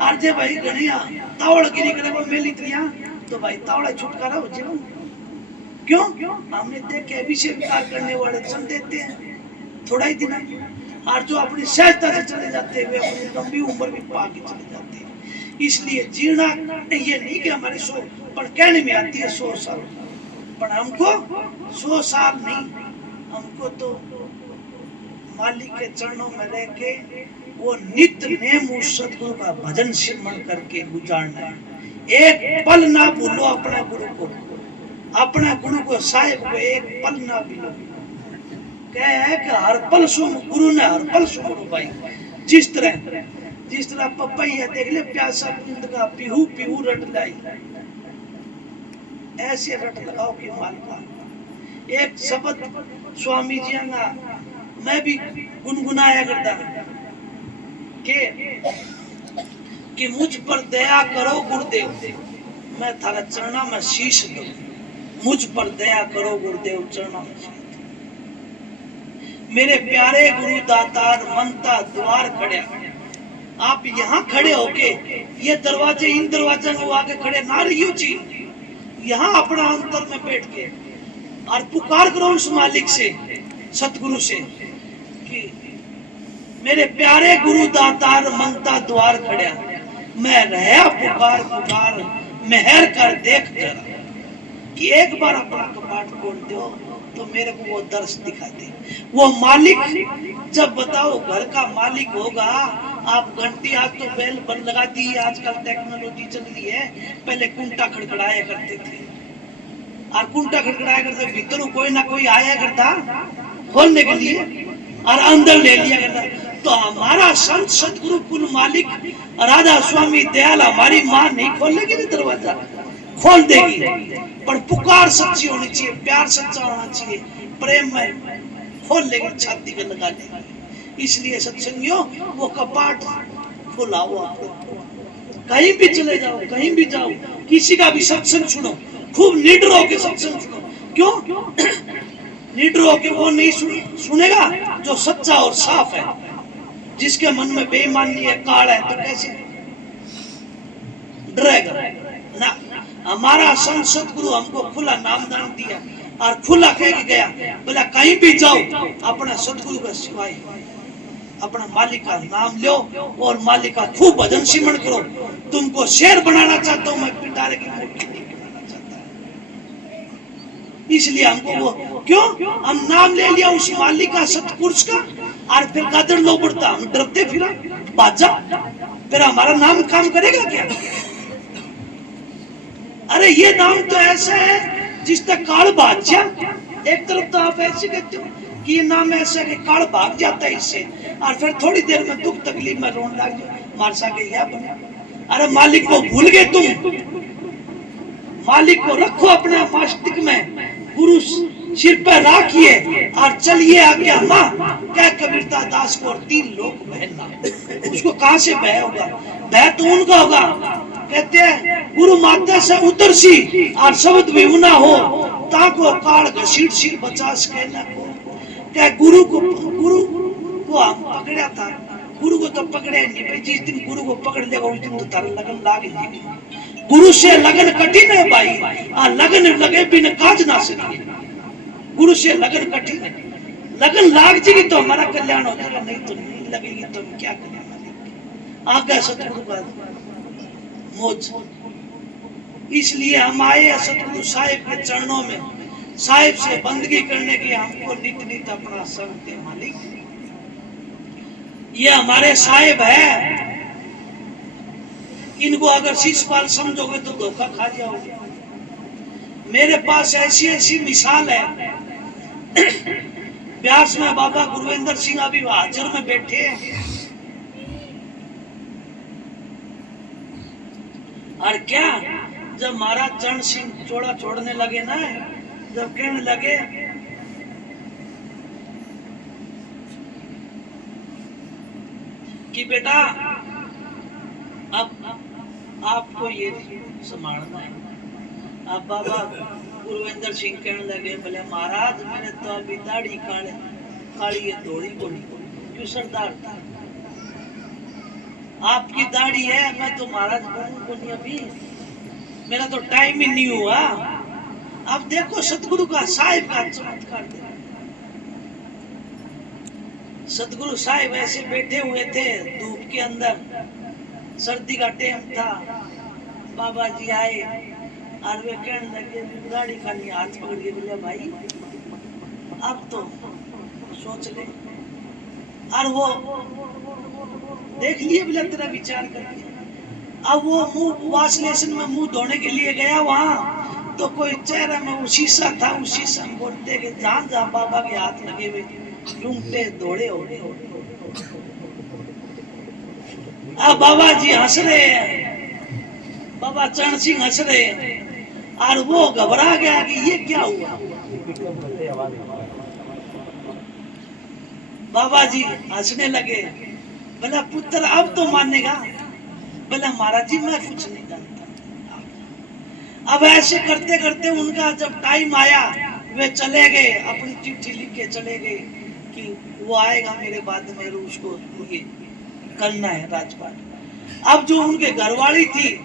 और जे भाई गणिया तावड़ गिरी करे वो मेली त्रिया तो भाई तावड़ा छुटकारा हो जाएगा। क्यों? हमने देखे अभिषेक करने वाले चल देते हैं थोड़ा ही दिन, और जो अपनी सहजता से चले जाते हैं वे अपनी लंबी उम्र भी पा के चले जाते हैं। इसलिए जीना ये नहीं कि हमारे 100 पर कहने में आती है 100 साल, पर हमको 100 साल नहीं, हमको तो मालिक के चरणों में रह के वो नित्य नेम उस सतगुरु का भजन सिमरण करके गुजारना है। एक पल ना भूलो अपना गुरु को, अपना गुरु को साहिब को एक पल ना भूलो। क्या है कि हर पल सुन गुरु ने, हर पल सुनो भाई। जिस तरह पपैया देख ले प्यासा बूंद का पीहू पीहू रट लाई, ऐसे रट लगाओ कि मालका। एक शब्द स्वामी जी का मैं भी गुनगुनाया करता कि मुझ पर दया करो गुरुदेव, मैं थारा चरणा में शीश दूं। मुझ पर दया करो गुरुदेव, चरणा में शीश। मेरे प्यारे गुरु दातार मनता द्वार खड़े, आप यहाँ खड़े होके ये दरवाजे, इन दरवाजे में आके खड़े ना रहियो जी, यहाँ अपना अंतर में बैठ के और पुकार करो उस मालिक से, सतगुरु से कि मेरे प्यारे गुरु दातार मंगता द्वार खड़िया, मैं रहया पुकार पुकार, मेहर कर देख जरा, कि एक बार अपना कपाट खोल दो तो मेरे को वो दर्श दिखा दे। वो मालिक जब बताओ घर का मालिक होगा, आप घंटी आज तो बेल बंद लगा दी, आजकल टेक्नोलॉजी चल रही है, पहले कुंटा खड़खड़ाया करते थे, और कुंटा खड़खड़ाया करते भीतर कोई ना कोई आया करता खोलने के लिए और अंदर ले लिया करता। तो हमारा संत सतगुरु कुल मालिक राधा स्वामी दयाल हमारी माँ नहीं खोलेगी ना दरवाजा, खोल देगी, पर पुकार सच्ची होनी चाहिए, प्यार सच्चा होना चाहिए, प्रेम में खोल लेगी, छाती में लगा लेगी। इसलिए सत्संगियों वो कपाट खुला हुआ, कहीं भी चले जाओ, कहीं भी जाओ, किसी का भी सत्संग सुनो, खूब निडर होके सत्संग सुनो। क्यों निडर होके? वो नहीं सुनेगा जो सच्चा और साफ है। जिसके मन में बेईमानी है, काल है, तो कैसे डरेगा ना? हमारा संत सतगुरु हमको खुला नामदान दिया और खुला कह गया, बोला कहीं भी जाओ अपना सतगुरु का सिवाय अपना मालिक का नाम लो और मालिक का खूब भजन सिमरन करो। तुमको शेर बनाना चाहता हूँ मैं, पिटारे की मूर्ति नहीं बनाना चाहता। इसलिए हमको वो, क्यों हम नाम ले लिया उस मालिक का, सतपुरुष का, और फिर गादड़ लो पड़ता, हम डरते फिरा बाजा, फिर हमारा नाम काम करेगा क्या? अरे ये नाम तो ऐसा है जिस तक काल भाग जा। एक तरफ तो आप ऐसे कहते हो कि ये नाम ऐसा है कि काल भाग जाता है इससे, और फिर थोड़ी देर में दुख तकलीफ में रोने लग जाओ, मार सा गया बने। अरे मालिक को भूल गए तुम, मालिक को रखो अपने मस्तिष्क में, गुरु सिर पर राखिए और चलिए आज्ञा माँ। क्या कबीरता दास को और 3 लोग बहना, उसको कहां से बह होगा? बह तो उनका होगा। कहते हैं गुरु माता से उतर सी और शब्द विमुना हो, ताको काल घसीट सिर बचास कहना को। क्या गुरु को हम पकड़ा था, गुरु को तो पकड़े नहीं भाई। जिस दिन गुरु को पकड़ लेगा उस दिन तो तारा लगन लाग जाएगी। गुरु से लगन कठिन है भाई, आ लगन लगे बिन काज ना सके। गुरु से लगन कठिन है, लगन लाग जाएगी तो हमारा कल्याण हो जाएगा, नहीं तो नहीं लगेगी तो हम क्या करेंगे? आगे सतगुरु का मौज। इसलिए हम आए सतगुरु साहिब के चरणों में, साहिब से बंदगी करने की। हमको नित नित अपना संग दे मालिक, ये हमारे साहिब है। इनको अगर शीशपाल समझोगे तो धोखा खा जाओगे। मेरे पास ऐसी ऐसी मिसाल है। व्यास में बाबा गुरविंदर सिंह अभी हाजिर में बैठे हैं, और क्या जब महाराज चरण सिंह चोड़ा छोड़ने लगे ना, जब कहने लगे कि बेटा अब आपको ये संभालना है। अब बाबा गुरविंदर सिंह कहने लगे, बोले महाराज मैंने तो अभी दाढ़ी काली है, धोड़ी बोली क्यों सरदार? आपकी दाढ़ी है, मैं तो महाराज बनूं को नहीं, अभी मेरा तो टाइम ही नहीं हुआ। अब देखो सतगुरु का साहिब का चमत्कार। सतगुरु साहिब ऐसे बैठे हुए थे धूप के अंदर, सर्दी का टाइम था। बाबा जी आए और वे कहने लगे, गाड़ी खाली हाथ पकड़ के बोले भाई अब तो सोच ले। और वो देख लिए बोले तेरा विचार करके। अब वो मुंह वॉश बेसिन में मुंह धोने के लिए गया वहां, तो कोई चेहरे में वो शीशा था, उस शीशा में बोलते कि जहां जहां बाबा के हाथ लगे हुए लूंगटे दौड़े हो गए। अब बाबा जी हंस रहे हैं, बाबा चरण सिंह हंस रहे हैं, और वो घबरा गया कि ये क्या हुआ। बाबा जी हंसने लगे, बोला पुत्र अब तो मानेगा? बोला महाराज जी मैं कुछ नहीं जानता। अब ऐसे करते करते उनका जब टाइम आया, वे चले गए, अपनी चिट्ठी लिख के चले गए कि वो आएगा मेरे बाद में, उसको ये करना है राजपाट। अब जो उनके घरवाली थी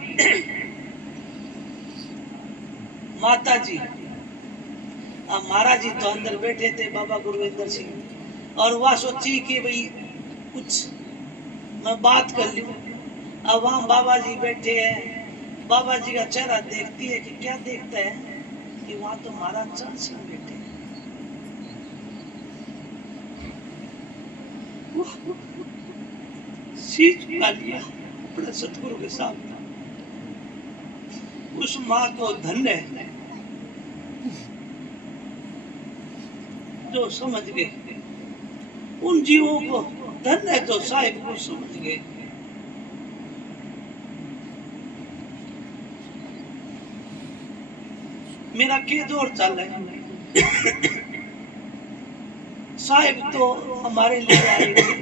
माता जी, अब महाराज जी तो अंदर बैठे थे बाबा गुरविंदर सिंह, और वह सोची कि भाई कुछ मैं बात कर लूं। अब वहां बाबा जी बैठे हैं, बाबा जी का चेहरा देखती है कि क्या देखता है कि वहां तो महाराज चरण सिंह बैठे हैं। शीश झुका लिया अपने सतगुरु के सामने। उस माँ को धन्य है जो समझ गए, उन जीवों को धन्य है जो साहिब को समझ गए। मेरा के दौर चल है साहिब तो हमारे लिए आए थे।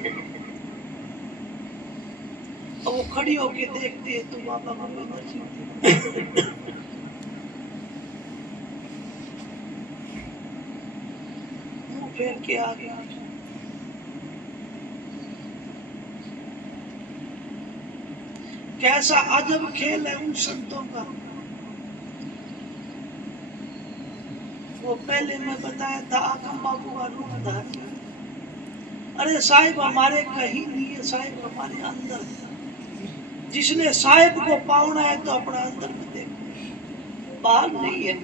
अब वो खड़ी होके देखती है तो बाबा को दर्शन मुंह फेर के आ गया। कैसा अजब खेल है उन संतों का। वो पहले मैं बताया था आकम बाबू का रूप धारण। अरे साहिब हमारे कहीं नहीं है, साहिब हमारे अंदर है। जिसने साहिब को पावना है तो अपना अंदर में देखो, बाहर नहीं है।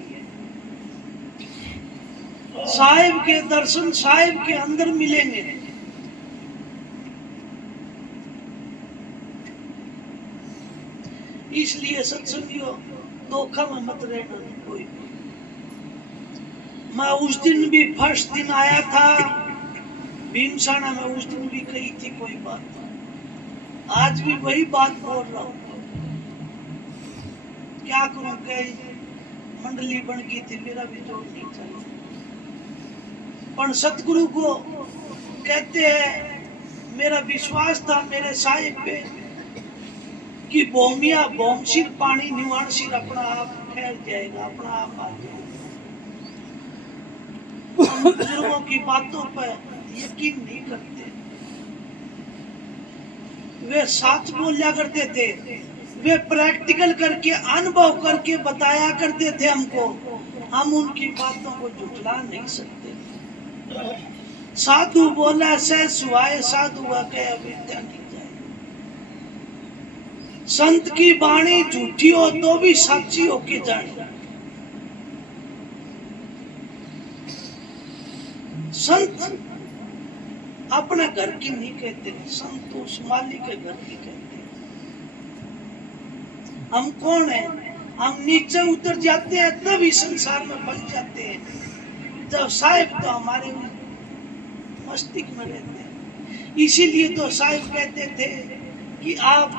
साहिब के दर्शन साहिब के अंदर मिलेंगे। इसलिए सत्संगियों धोखा में मत रहना कोई। मैं उस दिन भी फर्स्ट दिन आया था भीमसाना में, उस दिन भी कही थी कोई बात, आज भी वही बात बोल रहा हूँ। क्या करूं, कई मंडली बन गई थी, मेरा भी जोर नहीं चला। पर सतगुरु को कहते हैं मेरा विश्वास था मेरे साहिब पे कि बोमिया बोमशिर पानी निवाणशिर अपना आप फैल जाएगा, अपना आप आ जाएगा। बुजुर्गों की बातों पर यकीन नहीं करते। वे सच बोला करते थे, वे प्रैक्टिकल करके अनुभव करके बताया करते थे हमको। हम उनकी बातों को झुठला नहीं सकते। साधु बोला से सुहाए, साधु कहे अविद्या नहीं जाए। संत की वाणी झूठी हो तो भी सच्ची होके जाए। संत अपने घर की नहीं कहते, संत उस मालिक के घर की कहते हैं। हम कौन है? हम नीचे उतर जाते हैं तब इस संसार में बन जाते हैं। जब साहिब तो हमारे मस्तिष्क में रहते हैं। इसीलिए तो साहिब कहते थे कि आप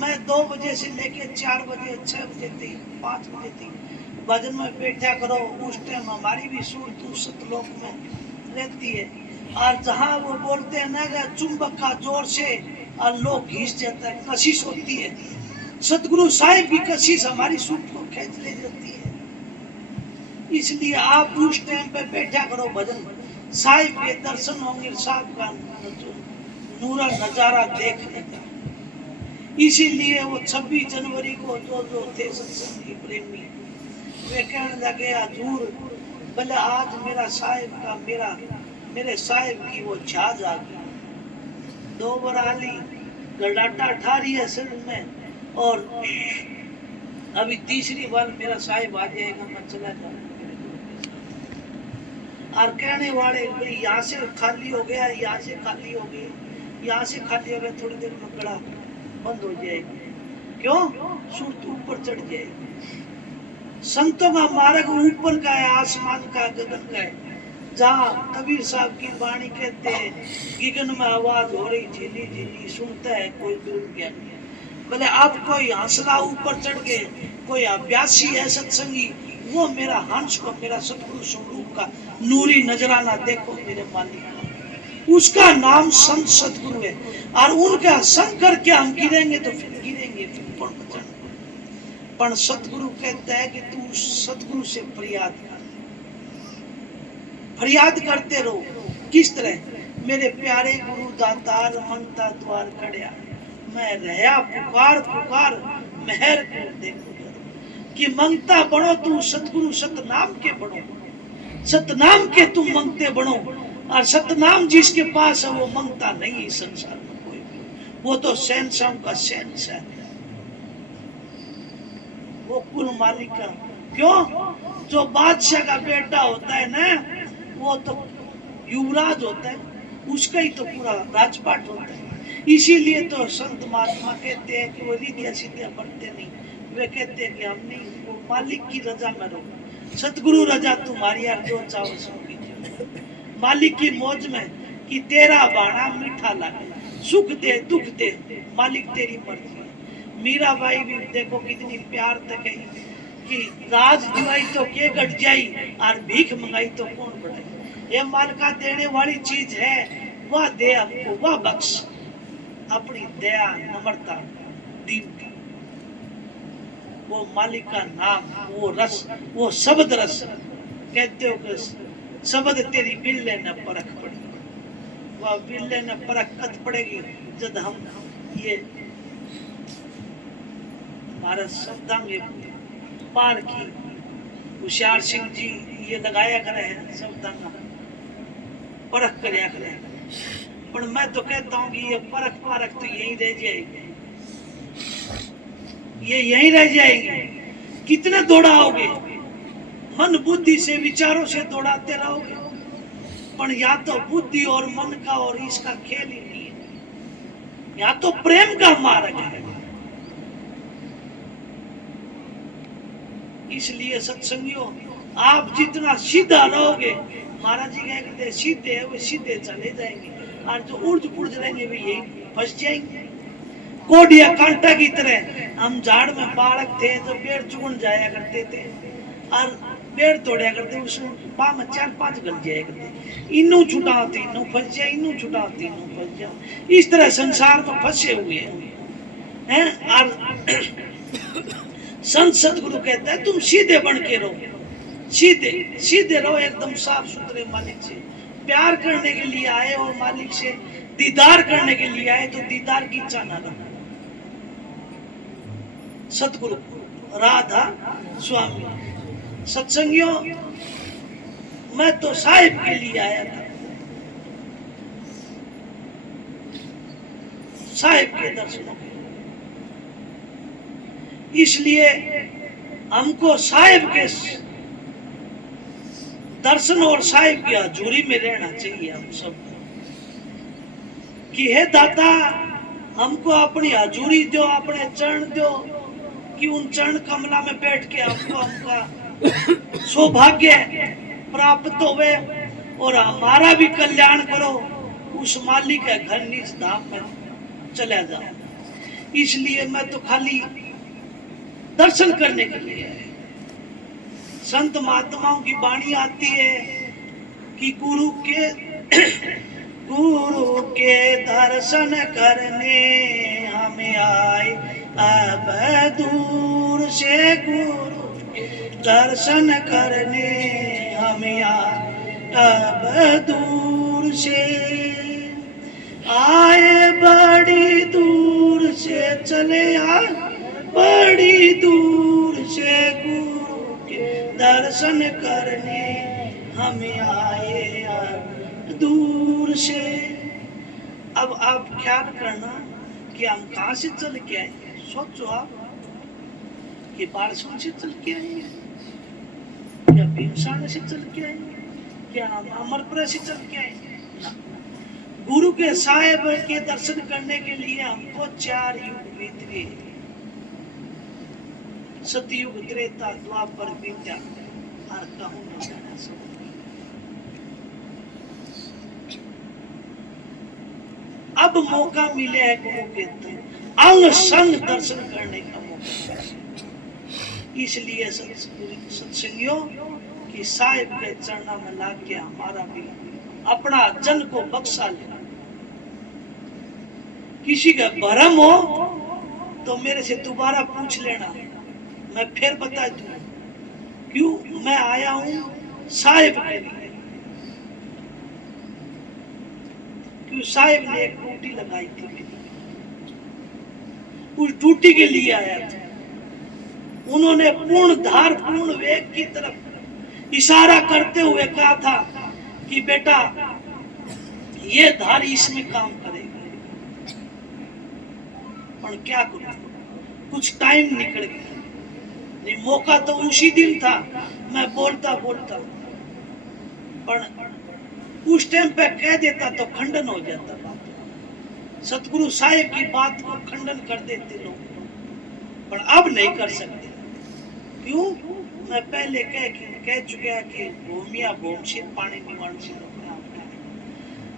मैं 2 बजे से लेके 4 बजे 6 बजे तक 5 बजे तक भजन में बैठा करो। उस टाइम हमारी भी सूरत उस सतलोक में रहती है। और जहाँ वो बोलते हैं ना चुंबक का जोर से और लोग घिस जाता है, कशिश होती है। सतगुरु साहिब की कशिश हमारी सूरत को खींच ले जाती है। इसलिए आप उस टाइम पे बैठा करो भजन, साहिब के दर्शन होंगे, साहिब का नूरा नजारा देखने का। इसीलिए वो 26 जनवरी को जो थे सत्संगी प्रेमी वे कहने लगे हजूर भले आज मेरा साहिब का मेरे साहिब की वो छाज आ गई। 2 बार आली गड़ाटा ठा रही है सिर में और अभी तीसरी बार मेरा साहिब आ जाएगा, मैं चला जाऊंगा। और कहने वाले भाई यहाँ से खाली हो गया, यहाँ से खाली हो गई, यहाँ से खाली हो गया, थोड़ी देर में गड़ा बंद हो जाएगी। क्यों? सूरत ऊपर चढ़ जाएगी। संतों का मार्ग ऊपर का है, आसमान का, गगन का है। जहाँ कबीर साहब की वाणी कहते हैं गगन में आवाज हो रही झीली झीली, सुनता है कोई दूर ज्ञानी। बोले अब कोई हंसला ऊपर चढ़ के कोई अभ्यासी है सत्संगी, वो मेरा हंस को मेरा सतगुरु स्वरूप का नूरी नजराना देखो मेरे मालिक का, उसका नाम संत सतगुरु है। और उनका संग करके हम गिरेंगे तो फिर गिरेंगे, फिर कौन बचाएगा? पर सतगुरु कहता है कि तू सतगुरु से फरियाद कर, फरियाद करते रहो। किस तरह? मेरे प्यारे गुरु दातार मंगता द्वार खड़िया, मैं रहया पुकार पुकार मेहर कर देखो। कि मंगता बनो तू सतगुरु सतनाम के बनो, सतनाम के तुम मंगते बनो। और सतनाम जिसके पास है वो मांगता नहीं इस संसार में कोई भी। वो तो शहंशाह का शहंशाह है, वो कुल मालिक का। क्यों? जो बादशाह का बेटा होता है ना, वो तो युवराज होता है, उसका ही तो पूरा राजपाट होता है। इसीलिए तो संत महात्मा कहते हैं कि वो रिद्धिया सिद्धियां बढ़ते नहीं, वे कहते हैं कि हम नहीं, वो मालिक की रजा में रहो। सतगुरु रजा तुम्हारी, यार जो चाहो सो कीजिए। मालिक की मौज में कि तेरा बाणा मीठा लगे, सुख दे दुख दे, मालिक तेरी मर्जी है। मीराबाई भी देखो कितनी प्यार तक है कि राज दिवाई तो के गट जाई और भीख मंगाई तो कौन बढ़ाई। ये मालिका देने वाली चीज है, वह दे हमको, वह बख्श। अपनी दया नम्रता दीप्ति, वो मालिक का नाम, वो रस, वो शब्द रस। कहते हो कि शब्द तेरी बिल्ले न परख पड़ी, वह बिल्ले न परख कद पड़ेगी जब हम ये हमारा शब्दांग पार की। होशियार सिंह जी ये लगाया करे हैं शब्दांग, परख कर करे। पर मैं तो कहता हूँ कि ये परख पारख तो यहीं रह जाएगी, ये यहीं रह जाएगी। कितने दौड़ाओगे, मन बुद्धि से विचारों से दौड़ाते रहोगे, पर या तो बुद्धि और मन का और इसका खेल ही नहीं है, या तो प्रेम का मार्ग है। इसलिए सत्संगियों, आप जितना सीधा रहोगे, महाराज जी कहते सीधे है वो सीधे चले जाएंगे, और जो उर्ज पुर्ज रहेंगे वे यही फंस जाएंगे। कोडिया कांटा की तरह हम झाड़ में बालक थे जो पेड़ चुगन जाया करते थे और पेड़ तोड़या करते, उसमें पा में 4-5 गल जाया करते, इनू छुटाते इनू फंस जाए, इनू छुटाते इनू फंस जाए। इस तरह संसार में फंसे हुए हैं। और संत सतगुरु कहता है तुम सीधे बन के रहो, सीधे सीधे रहो, एकदम साफ सुथरे मालिक से प्यार करने के लिए आए और मालिक से दीदार करने के लिए आए तो दीदार की इच्छा ना रखो। सतगुरु राधा स्वामी सत्संगियों, मैं तो साहिब के लिए आया था, साहिब के दर्शनों के, इसलिए हमको साहिब के दर्शन और साहिब की हजूरी में रहना चाहिए हम सब कि हे दाता हमको अपनी हजूरी दो, अपने चरण दो, कि उन चरण कमला में बैठ के हमको हमका सौभाग्य प्राप्त होवे और हमारा भी कल्याण करो, उस मालिक के घर निज धाम में चला जाओ। इसलिए मैं तो खाली दर्शन करने के लिए है। संत महात्माओं की वाणी आती है कि गुरु के दर्शन करने हमें आए अब दूर से, गुरु दर्शन करने हमें आए अब दूर से, आए बड़ी दूर से चले आए बड़ी दूर से, गुरु के दर्शन करने हमें आए दूर से। अब आप ख्याल करना कि हम कहाँ से चल के आए, सोचो आप कि बारसों से चल के आएंगे या भीमसार से चल के आएंगे, क्या हम अमरपुर से चल के आएंगे। गुरु के साहिब के दर्शन करने के लिए हमको 4 युग बीत गए, सतयुग त्रेता द्वापर विद्या और कहूं न अब मौका मिले है गुरु के अंग संग दर्शन करने का मौका। इसलिए सत्संगियों कि साहिब के चरणों में लाग के हमारा भी अपना जन को बख्शा लेना। किसी का भरम हो तो मेरे से दोबारा पूछ लेना, मैं फिर बता दूं क्यों मैं आया हूं साहिब के लिए। क्यों साहिब ने एक ड्यूटी लगाई थी मेरी, उस ड्यूटी के लिए आया था। उन्होंने पूर्ण धार पूर्ण वेग की तरफ इशारा करते हुए कहा था कि बेटा ये धार इसमें काम करेगा। पर क्या करूं, कुछ टाइम निकल गया। नहीं, मौका तो उसी दिन था, मैं बोलता बोलता, पर उस टाइम पे कह देता तो खंडन हो जाता। सतगुरु साहिब की बात को खंडन कर देते लोग, पर अब नहीं कर सकते। क्यों? मैं पहले कह चुका कि भूमिया भूम से पानी निवारण से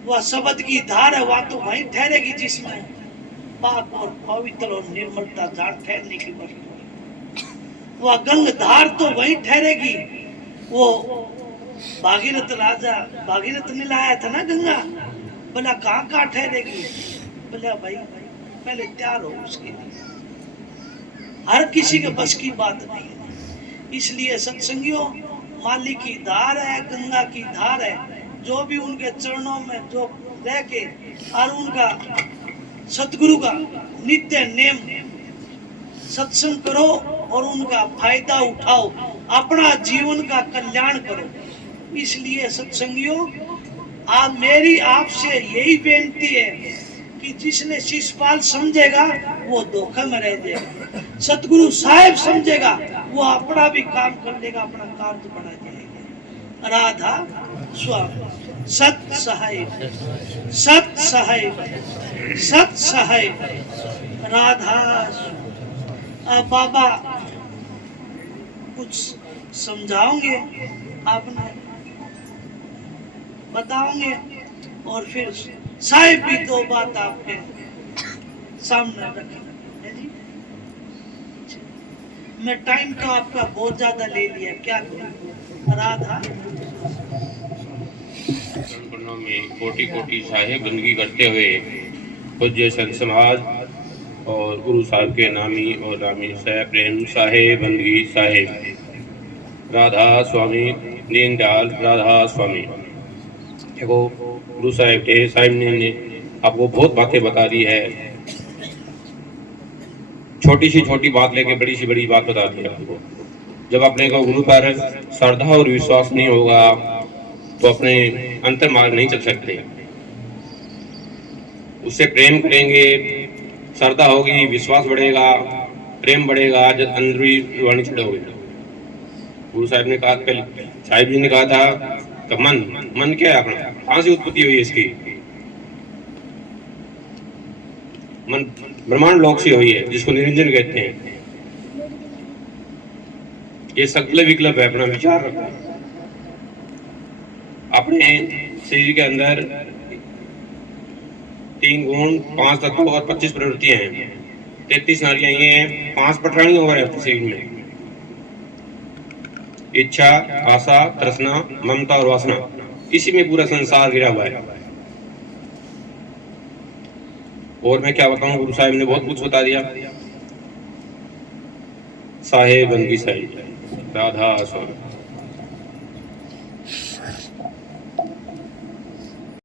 वह शब्द की धार है, वह तो वहीं ठहरेगी जिसमें पाक और पवित्र और निर्मलता धार ठहरने की वस्तु। वह गंग धार तो वहीं ठहरेगी। वो भागीरथ राजा, भागीरथ ने लाया था ना गंगा, बोला कहाँ ठहरेगी? बोला भाई पहले तैयार हो उसके लिए। हर किसी के बस की बात नहीं है। इसलिए सत्संगियों, माली की धार है, गंगा की धार है, जो भी उनके चरणों में जो रह के और उनका सतगुरु का नित्य नेम सत्संग करो और उनका फायदा उठाओ, अपना जीवन का कल्याण करो। इसलिए सत्संगियों, आप मेरी आपसे यही बेनती है कि जिसने शिषपाल समझेगा वो धोखे में रह जाएगा, सतगुरु साहिब समझेगा वो अपना भी काम कर लेगा, अपना कार्य बढ़ा जाएगा। राधा स्वामी सत सहाय, सत सहाय, सत सहाय। राधा बाबा कुछ समझाओगे, आपने बताओगे, और फिर साहिब भी दो बात आपके सामने रखेंगे जी। मैं टाइम तो आपका बहुत ज्यादा ले लिया, क्या करूं? राधा में कोटि कोटि साहेब बंदगी करते हुए पूज्य संत समाज और गुरु साहब के नामी और नामी सह प्रेम साहेब बंदगी साहेब राधा स्वामी दीनदयाल राधा स्वामी। देखो गुरु साहिब के साहिब ने आपको बहुत बातें बता दी है, छोटी सी छोटी बात लेके बड़ी सी बड़ी बात बता दी आपको। जब अपने को गुरु पर श्रद्धा और विश्वास नहीं होगा तो अपने अंतर मार्ग नहीं चल सकते। उससे प्रेम करेंगे, श्रद्धा होगी, विश्वास बढ़ेगा, प्रेम बढ़ेगा, जब अंदरूनी वाणी चढ़ोगे। गुरु साहब ने कहा, साहिब जी ने कहा था कि मन क्या है अपना, कहां से उत्पत्ति हुई इसकी? मन ब्रह्मांड लोक से हुई है, जिसको निरंजन कहते हैं। ये सकल विकल्प है, अपना विचार रखना। अपने शरीर के अंदर 3 गुण, 5 तत्व और 25 प्रवृत्तियां हैं, 33 नारियां ये हैं, 5 पटरानी और है शरीर में। इच्छा, आशा, तृष्णा, ममता और वासना, इसी में पूरा संसार गिरा हुआ है। और मैं क्या बताऊं, गुरु साहिब ने बहुत कुछ बता दिया। साहेब बंदगी साहिब राधा स्वामी।